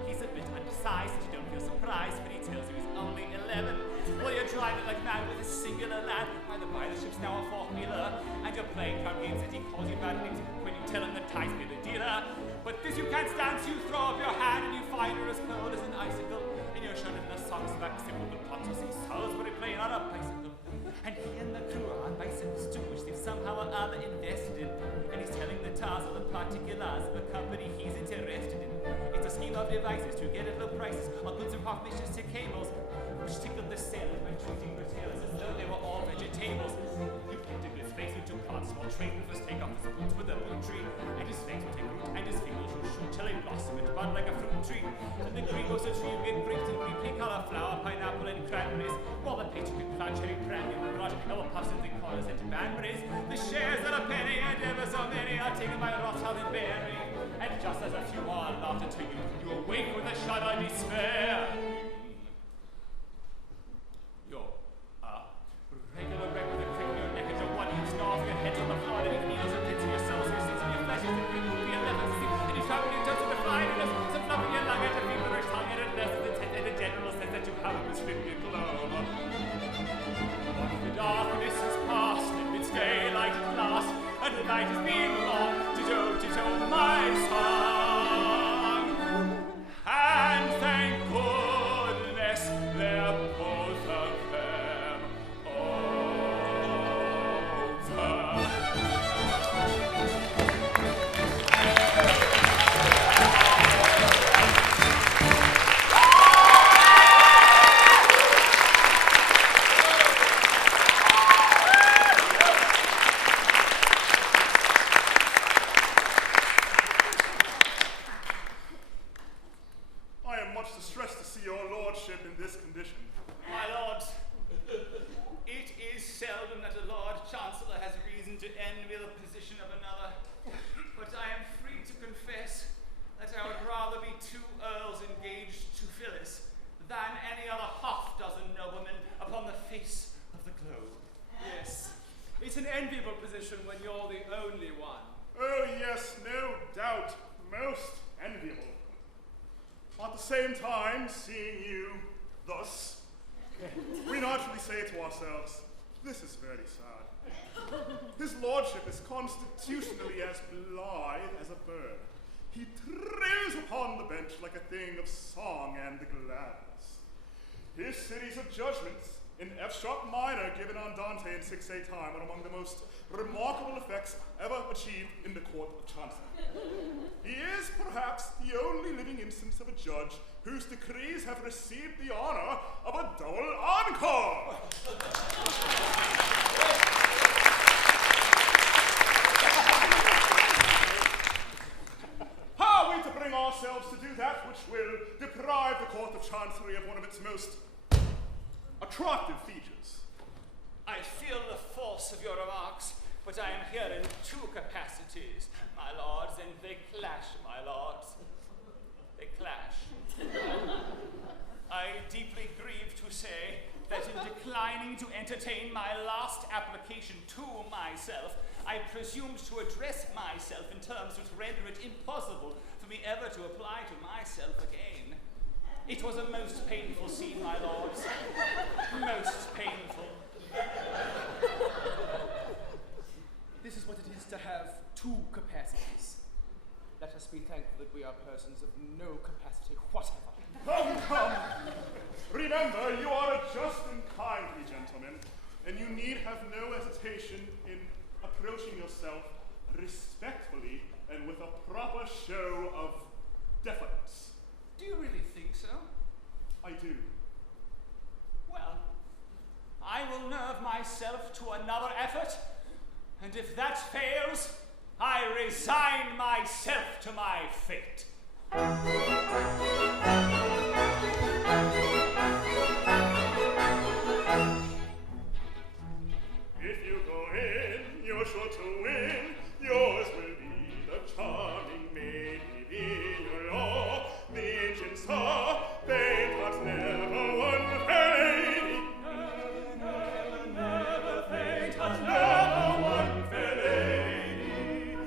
He's a bit undersized and you don't feel surprised when he tells you he's only 11. Well, you're driving like mad with a singular lad. By the by, the ship's now a four-wheeler. And you're playing card games and he calls you bad names when you tell him that ties me the dealer. But this you can't stand, so you throw up your hand and you find her as cold as an icicle. And you're shut in the socks back simple but tossing Salisbury playing on a bicycle. And he and the crew are on bicycles too, which they've somehow or other invested in. And he's telling the tars of the particulars of a company he's interested in. It's a scheme of devices to get at low prices on goods and missions to cables, which tickled the sailors by treating retailers as though they were all vegetables. You painted his face into cards, small traders must take off his boots with a boot tree, and his face will take root, and his fingers will shoot till they blossom and bud like a fruit tree. And the green goes a tree will get grapes and green pink cauliflower, pineapple and cranberries, while the pastry can plant cherry brandy and garage, yellow puffs and corners and banberries. The shares at a penny and ever so many are taken by Rothschild and Berry. And just as a few are allowed to take you awake with a shudder of despair. You're regular wreck with a crick in your neck and your one you snarl for your heads on the floor and your needles and pins in your souls, your sins and your flesh and your green movie and lemons and you travel your toes in the flying and some fluff in your lung and a feverish tongue and a nurse and the tent and a general sense that you have a misfit globe. But the darkness has passed and it's daylight at last and the night has been long. Ditto, my song. And thank goodness they're both of them over. Distressed to see your lordship in this condition. My lords, it is seldom that a Lord Chancellor has reason to envy the position of another, but I am free to confess that I would rather be 2 earls engaged to Phyllis than any other half-dozen noblemen upon the face of the globe. Yes, it's an enviable position when you're the only one. Oh yes, no doubt, most enviable. At the same time, seeing you thus, we naturally say to ourselves, this is very sad. His lordship is constitutionally as blithe as a bird. He trills upon the bench like a thing of song and gladness. His series of judgments in F sharp minor given on Dante in 6/8 time are among the most remarkable effects ever achieved in the court of Chancery. He is perhaps the only living instance of a judge whose decrees have received the honor of a double encore. How are we to bring ourselves to do that which will deprive the court of Chancery of one of its most attractive features? I feel the force of your remarks, but I am here in 2 capacities. tis, my lords, and they clash, my lords. They clash. I deeply grieve to say that in declining to entertain my last application to myself, I presumed to address myself in terms which render it impossible for me ever to apply to myself again. It was a most painful scene, my lords. Most painful. This is what it is to have two capacities. Let us be thankful that we are persons of no capacity whatever. Come. Remember, you are a just and kindly gentleman, and you need have no hesitation in approaching yourself respectfully and with a proper show of deference. Do you really think so? I do. Well, I will nerve myself to another effort, and if that fails, I resign myself to my fate. If you go in, you're sure to win. Yours will be the charming maid in law. The ancient saw, they but never one fair lady. Never faint, but never one fair lady.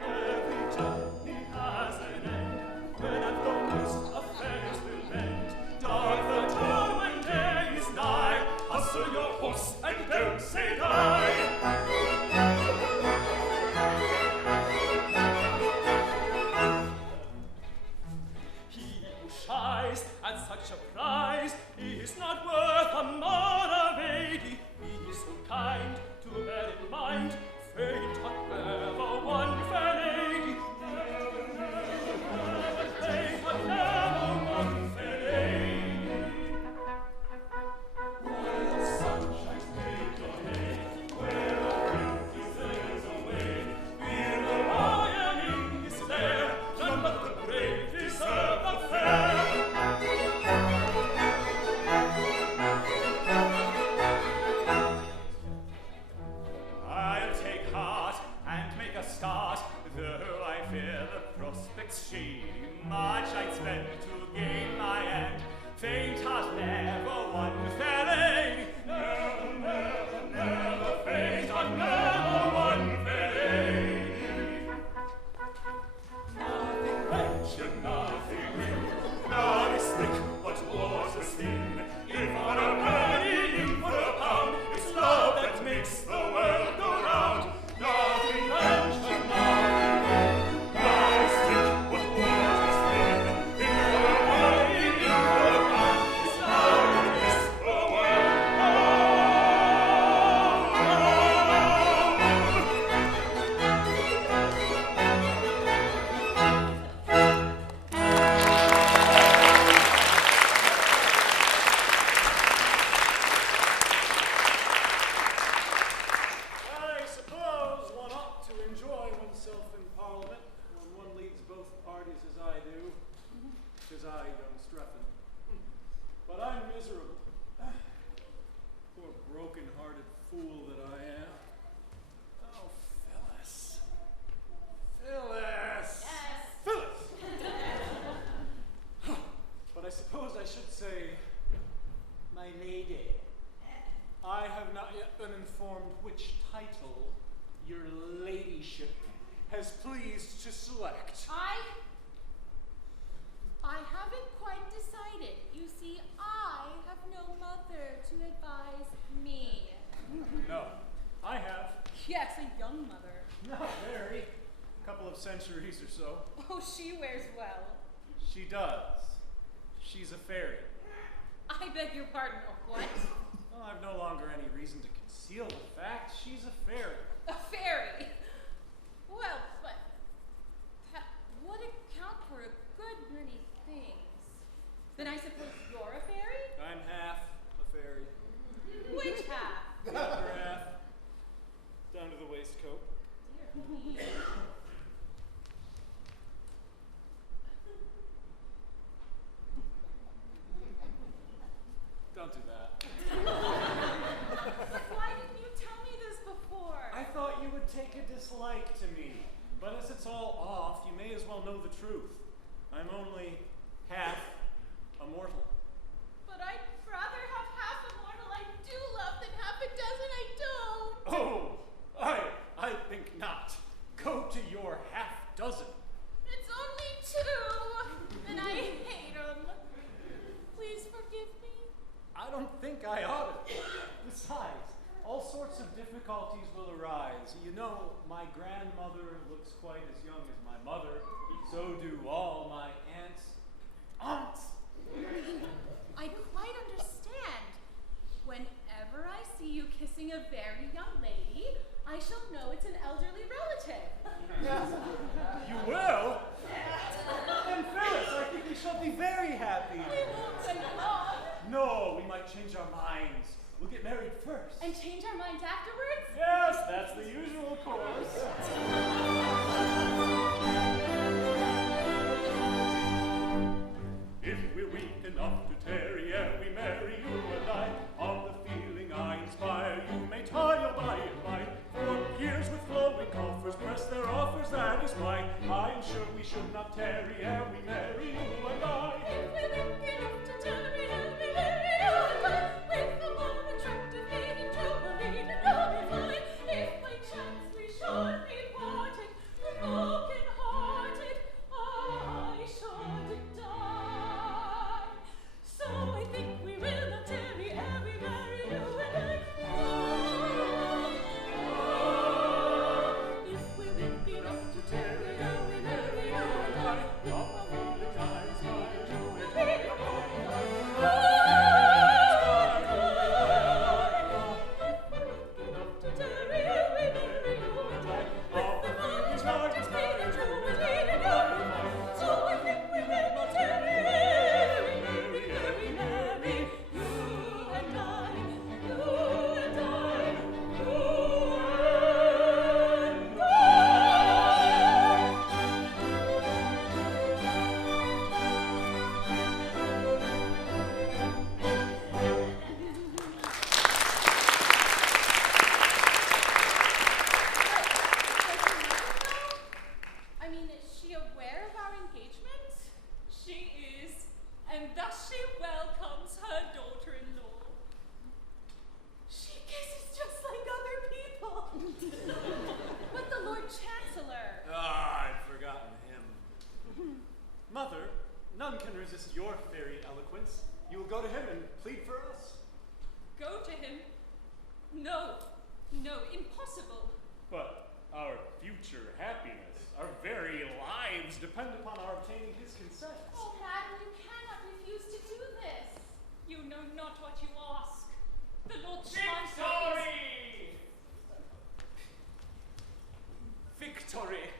Every journey has an end, when at the most affairs will mend. Dark the dawn when day is nigh, hustle your horse and don't say die. He who shies at such a prize is not worth a mother lady. He is so kind to bear in mind, fate hath never one fair lady. Never fate hath never one fair lady. While the sunshine fades your head, where our beauty sails away, here the lion is there, none but the brave deserve the fair. I'll take heart and make a start, though I fear the prospect's shady. Much I'd spend to gain my end. Fate hath never one fair lady. Never, never, never fate hath never one fair lady. Nothing wretched, Nothing real, nor is thick, but war's a sting. If on a penny in for a pound, it's love that makes the world go round. Nothing wretched, nothing real, nor is thick, but war's a sting. If on a penny in for a pound, it's love that makes the world go I suppose one ought to enjoy oneself in Parliament when one leads both parties as I do. Because I, young Strephon. But I'm miserable. Poor broken-hearted fool that I am. Oh, Phyllis. Phyllis! Yes. Phyllis! But I suppose I should say, my lady. I have not yet been informed which title your ladyship has pleased to select. I haven't quite decided. You see, I have no mother to advise me. No, I have. Yes, a young mother. Not very. A couple of centuries or so. Oh, she wears well. She does. She's a fairy. I beg your pardon, a what? Well, I've no longer any reason to conceal the fact. She's a fairy. A fairy? Well, but that would account for a good many things. Then I suppose you're a fairy? I'm half a fairy. Which half? The upper half. Down to the waistcoat. Don't do that. Why didn't you tell me this before? I thought you would take take a dislike to me, but as it's all off, you may as well know the truth. I'm only half a mortal. But I'd rather have half a mortal I do love than half a dozen I don't. Oh, I think not. Go to your half dozen. It's only two, and I hate them. Please forgive me. I don't think I ought to. Besides, all sorts of difficulties will arise. You know, my grandmother looks quite as young as my mother. So do all my aunts. I quite understand. Whenever I see you kissing a very young lady, I shall know it's an elderly relative. You will? Then Phyllis, I think we shall be very happy. We won't take long. No, we might change our minds. We'll get married first. And change our minds afterwards? Yes, that's the usual course. If we're weak enough to tarry ere we marry, you and I, on the feeling I inspire, you may tire by and by. For years with flowing coffers press their offers, that is why I'm sure we should not tarry ere we marry, you and I. If we're weak enough to tarry ere we marry, you and I, with the more attractive maiden to a maiden, you'll be fine. If by chance we should be parted, broken-hearted, I should die. So I think we will not tarry ere we marry, you and I. If we're weak enough to tarry ere we marry, you and I, with the times I mean, is she aware of our engagement? She is, and thus she welcomes her daughter-in-law. She kisses just like other people. But the Lord Chancellor. I'd forgotten him. Mother, none can resist your fairy eloquence. You will go to him and plead for us. Go to him? No, impossible. But our future happiness, our very lives depend upon our obtaining his consent. Oh, madam, you cannot refuse to do this. You know not what you ask. The Lord Chancellor is... Victory!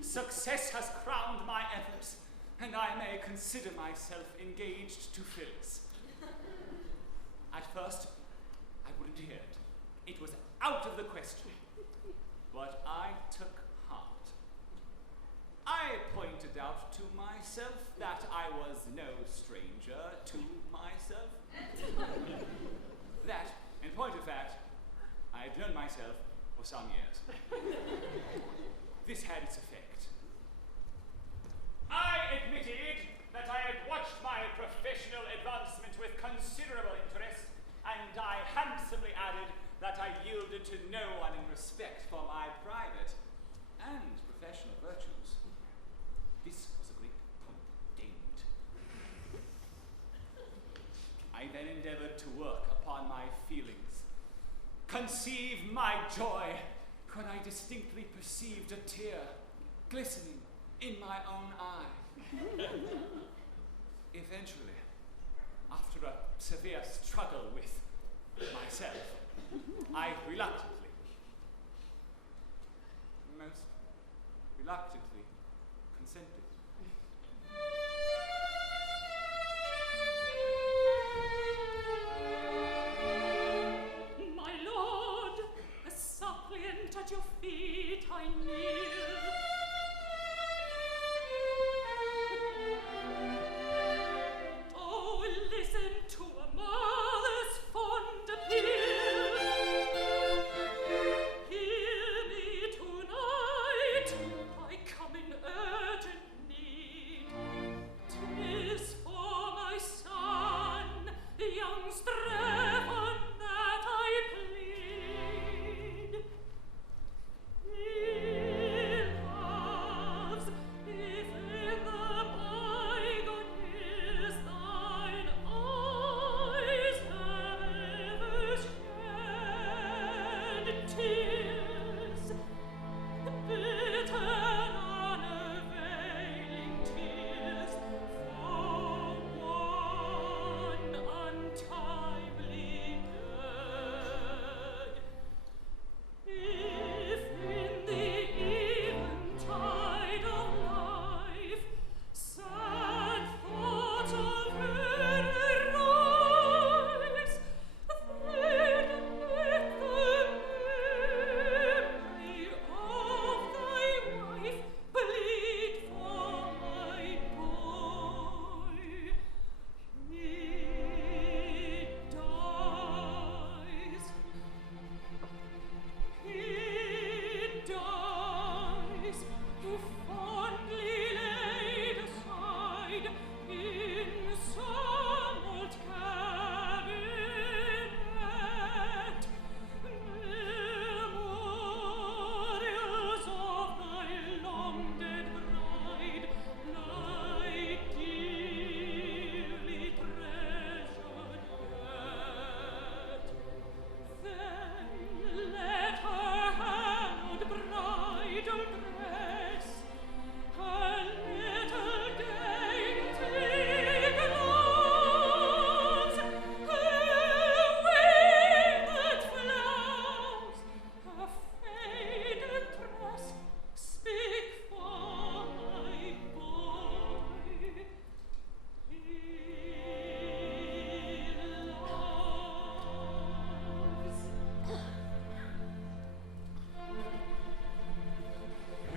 Success has crowned my efforts, and I may consider myself engaged to Phyllis. At first, I wouldn't hear it. It was out of the question. But I took heart. I pointed out to myself that I was no stranger to myself. That, in point of fact, I had known myself for some years. This had its effect. I admitted that I had watched my professional advancement with considerable interest, and I handsomely added that I yielded to no one in respect for my private and professional virtues. This was a great point gained. I then endeavored to work upon my feelings, conceive my joy, when I distinctly perceived a tear glistening in my own eye. Eventually, after a severe struggle with myself, I reluctantly, most reluctantly, consented. My lord, a suppliant at your feet I kneel. Oh, listen to a mother's fond appeal. Hear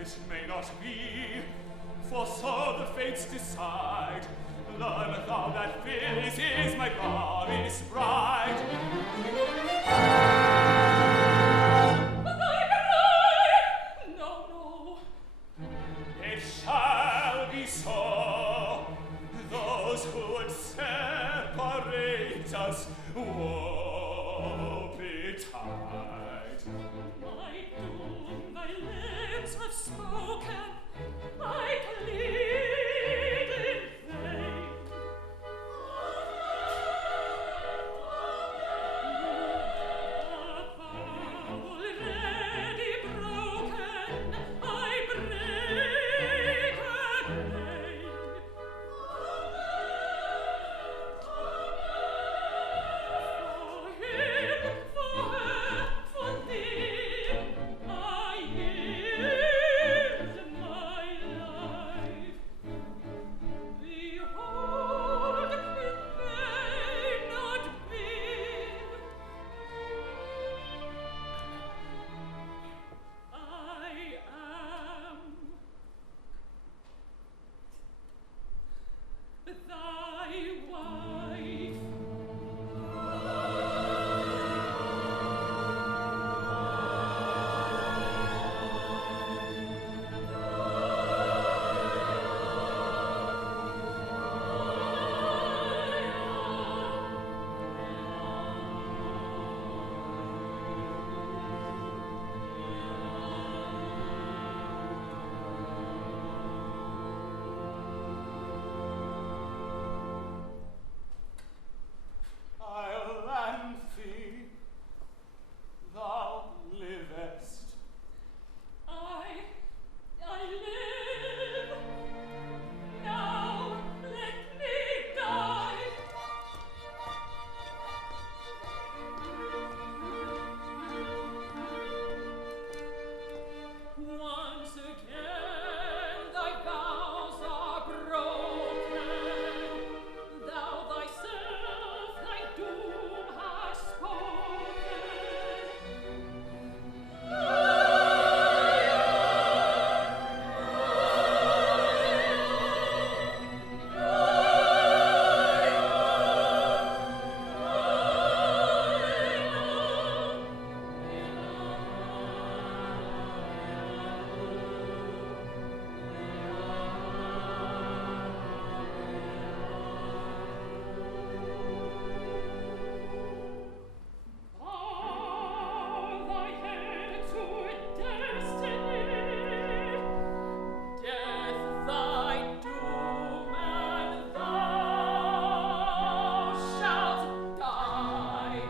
it may not be, for so the fates decide. Learn thou that Phyllis is my promised bride. No, no. It shall be so. Those who would separate us, woe betide. My doom, thy lips have spoken. I plead in vain. A vow already broken, I break again. For him, for her, for thee, I yield my life. Behold, it may not be. I am thy wife. Iolanthe, thou livest. I live. Now let me die. Once again thy vows are broken. Thou thyself thy doom hast spoken. Bow thy head to destiny, death thy doom, and thou shalt die.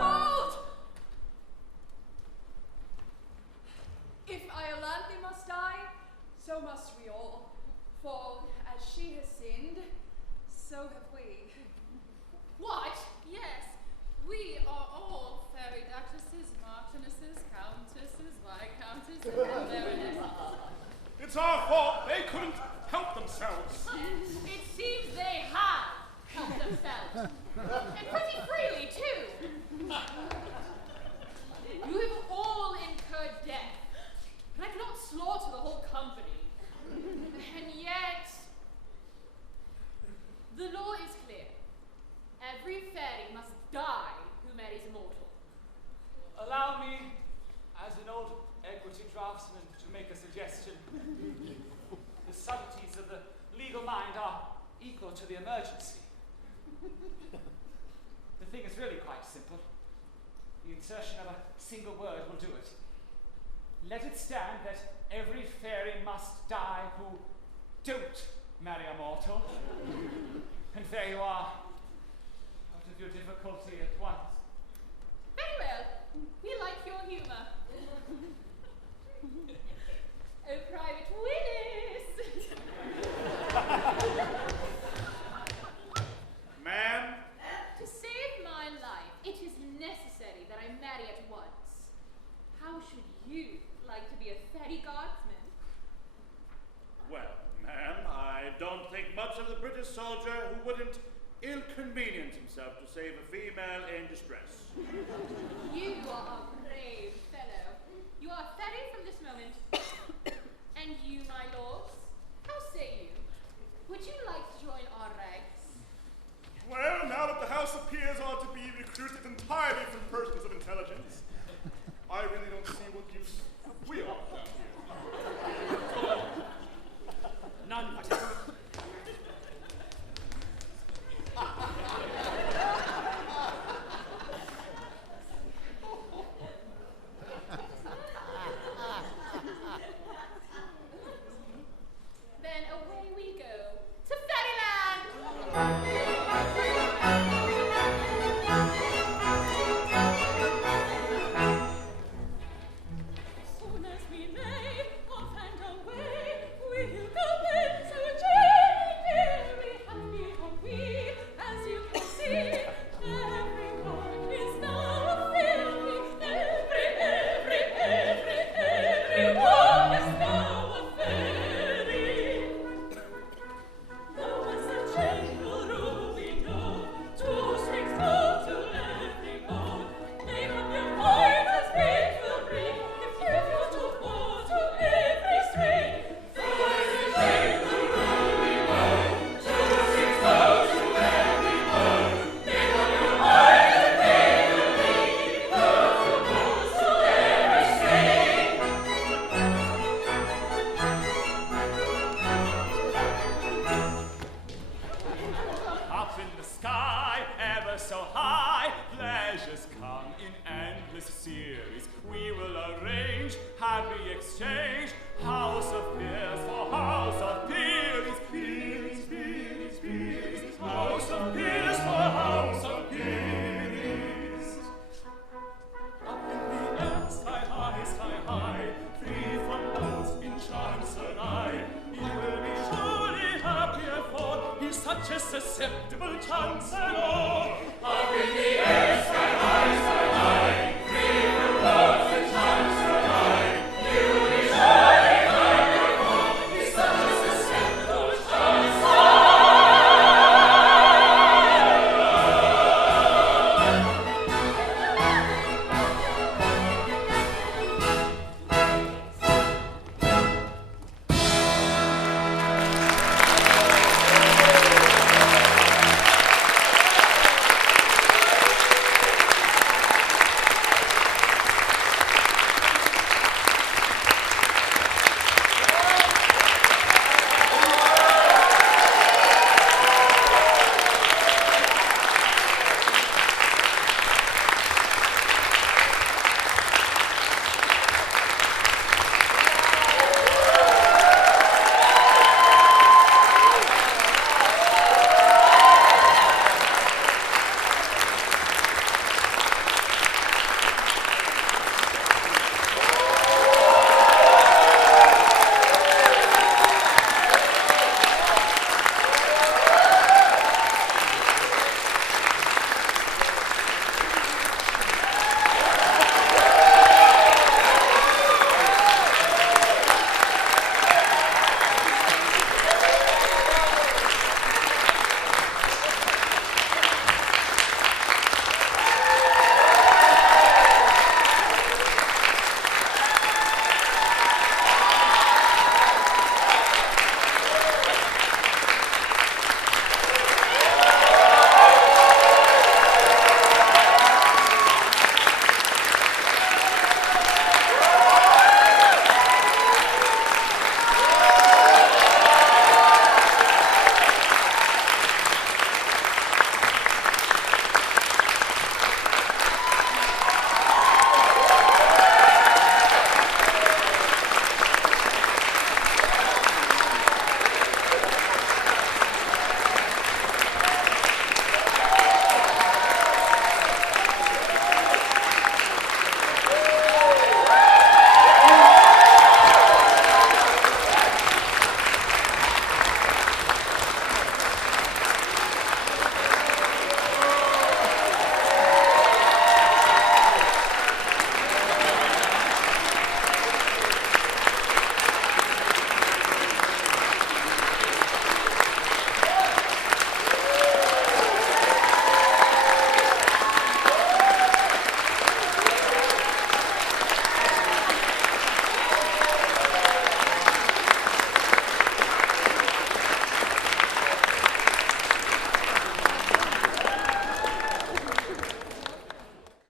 Hold! If Iolanthe must die, so must we all. For as she has sinned, so have we. What? Yes, we are all fairy duchesses, marchionesses, countesses, viscountesses, and baronesses. It's our fault. They couldn't help themselves. It seems they have helped themselves. And pretty freely, too. You have all incurred death. And I cannot slaughter the whole company. And yet, the law is clear. Every fairy must die who marries a mortal. Allow me, as an old equity draftsman, to make a suggestion. The subtleties of the legal mind are equal to the emergency. The thing is really quite simple. The insertion of a single word will do it. Let it stand that every fairy must die who don't marry a mortal. And there you are, out of your difficulty at once. Very well. We like your humor. you like to be a ferry guardsman? Well, ma'am, I don't think much of the British soldier who wouldn't inconvenience himself to save a female in distress. You are a brave fellow. You are a ferry from this moment. And you, my lords, how say you? Would you like to join our ranks? Well, now that the House of Peers are to be recruited entirely from persons of intelligence, I really don't see what use we are down here. None whatever. Then away we go to Fairyland! Soon as we may, off and away, we'll go into very happy are we. As you can see, everyone is now a fairy. Everyone is now a fairy. Though as a gentle rule we know, 2 strings go to every bone. Make up your mind as fate will bring, if you don't go to every string. Though as a gentle rule we know, 2 strings go to every bone. Make up your mind as fate will bring, if you don't go to every string. Up in the sky, ever so high, pleasures come in endless series. We will arrange happy exchange, House of Peers for House of Peers. Peers, Peers, Peers, House of Peers for House of Peers. Up in the air, sky high, free from those in Chancery. He will be surely happier, for he's such a susceptible Chancellor. Up in the air, sky high,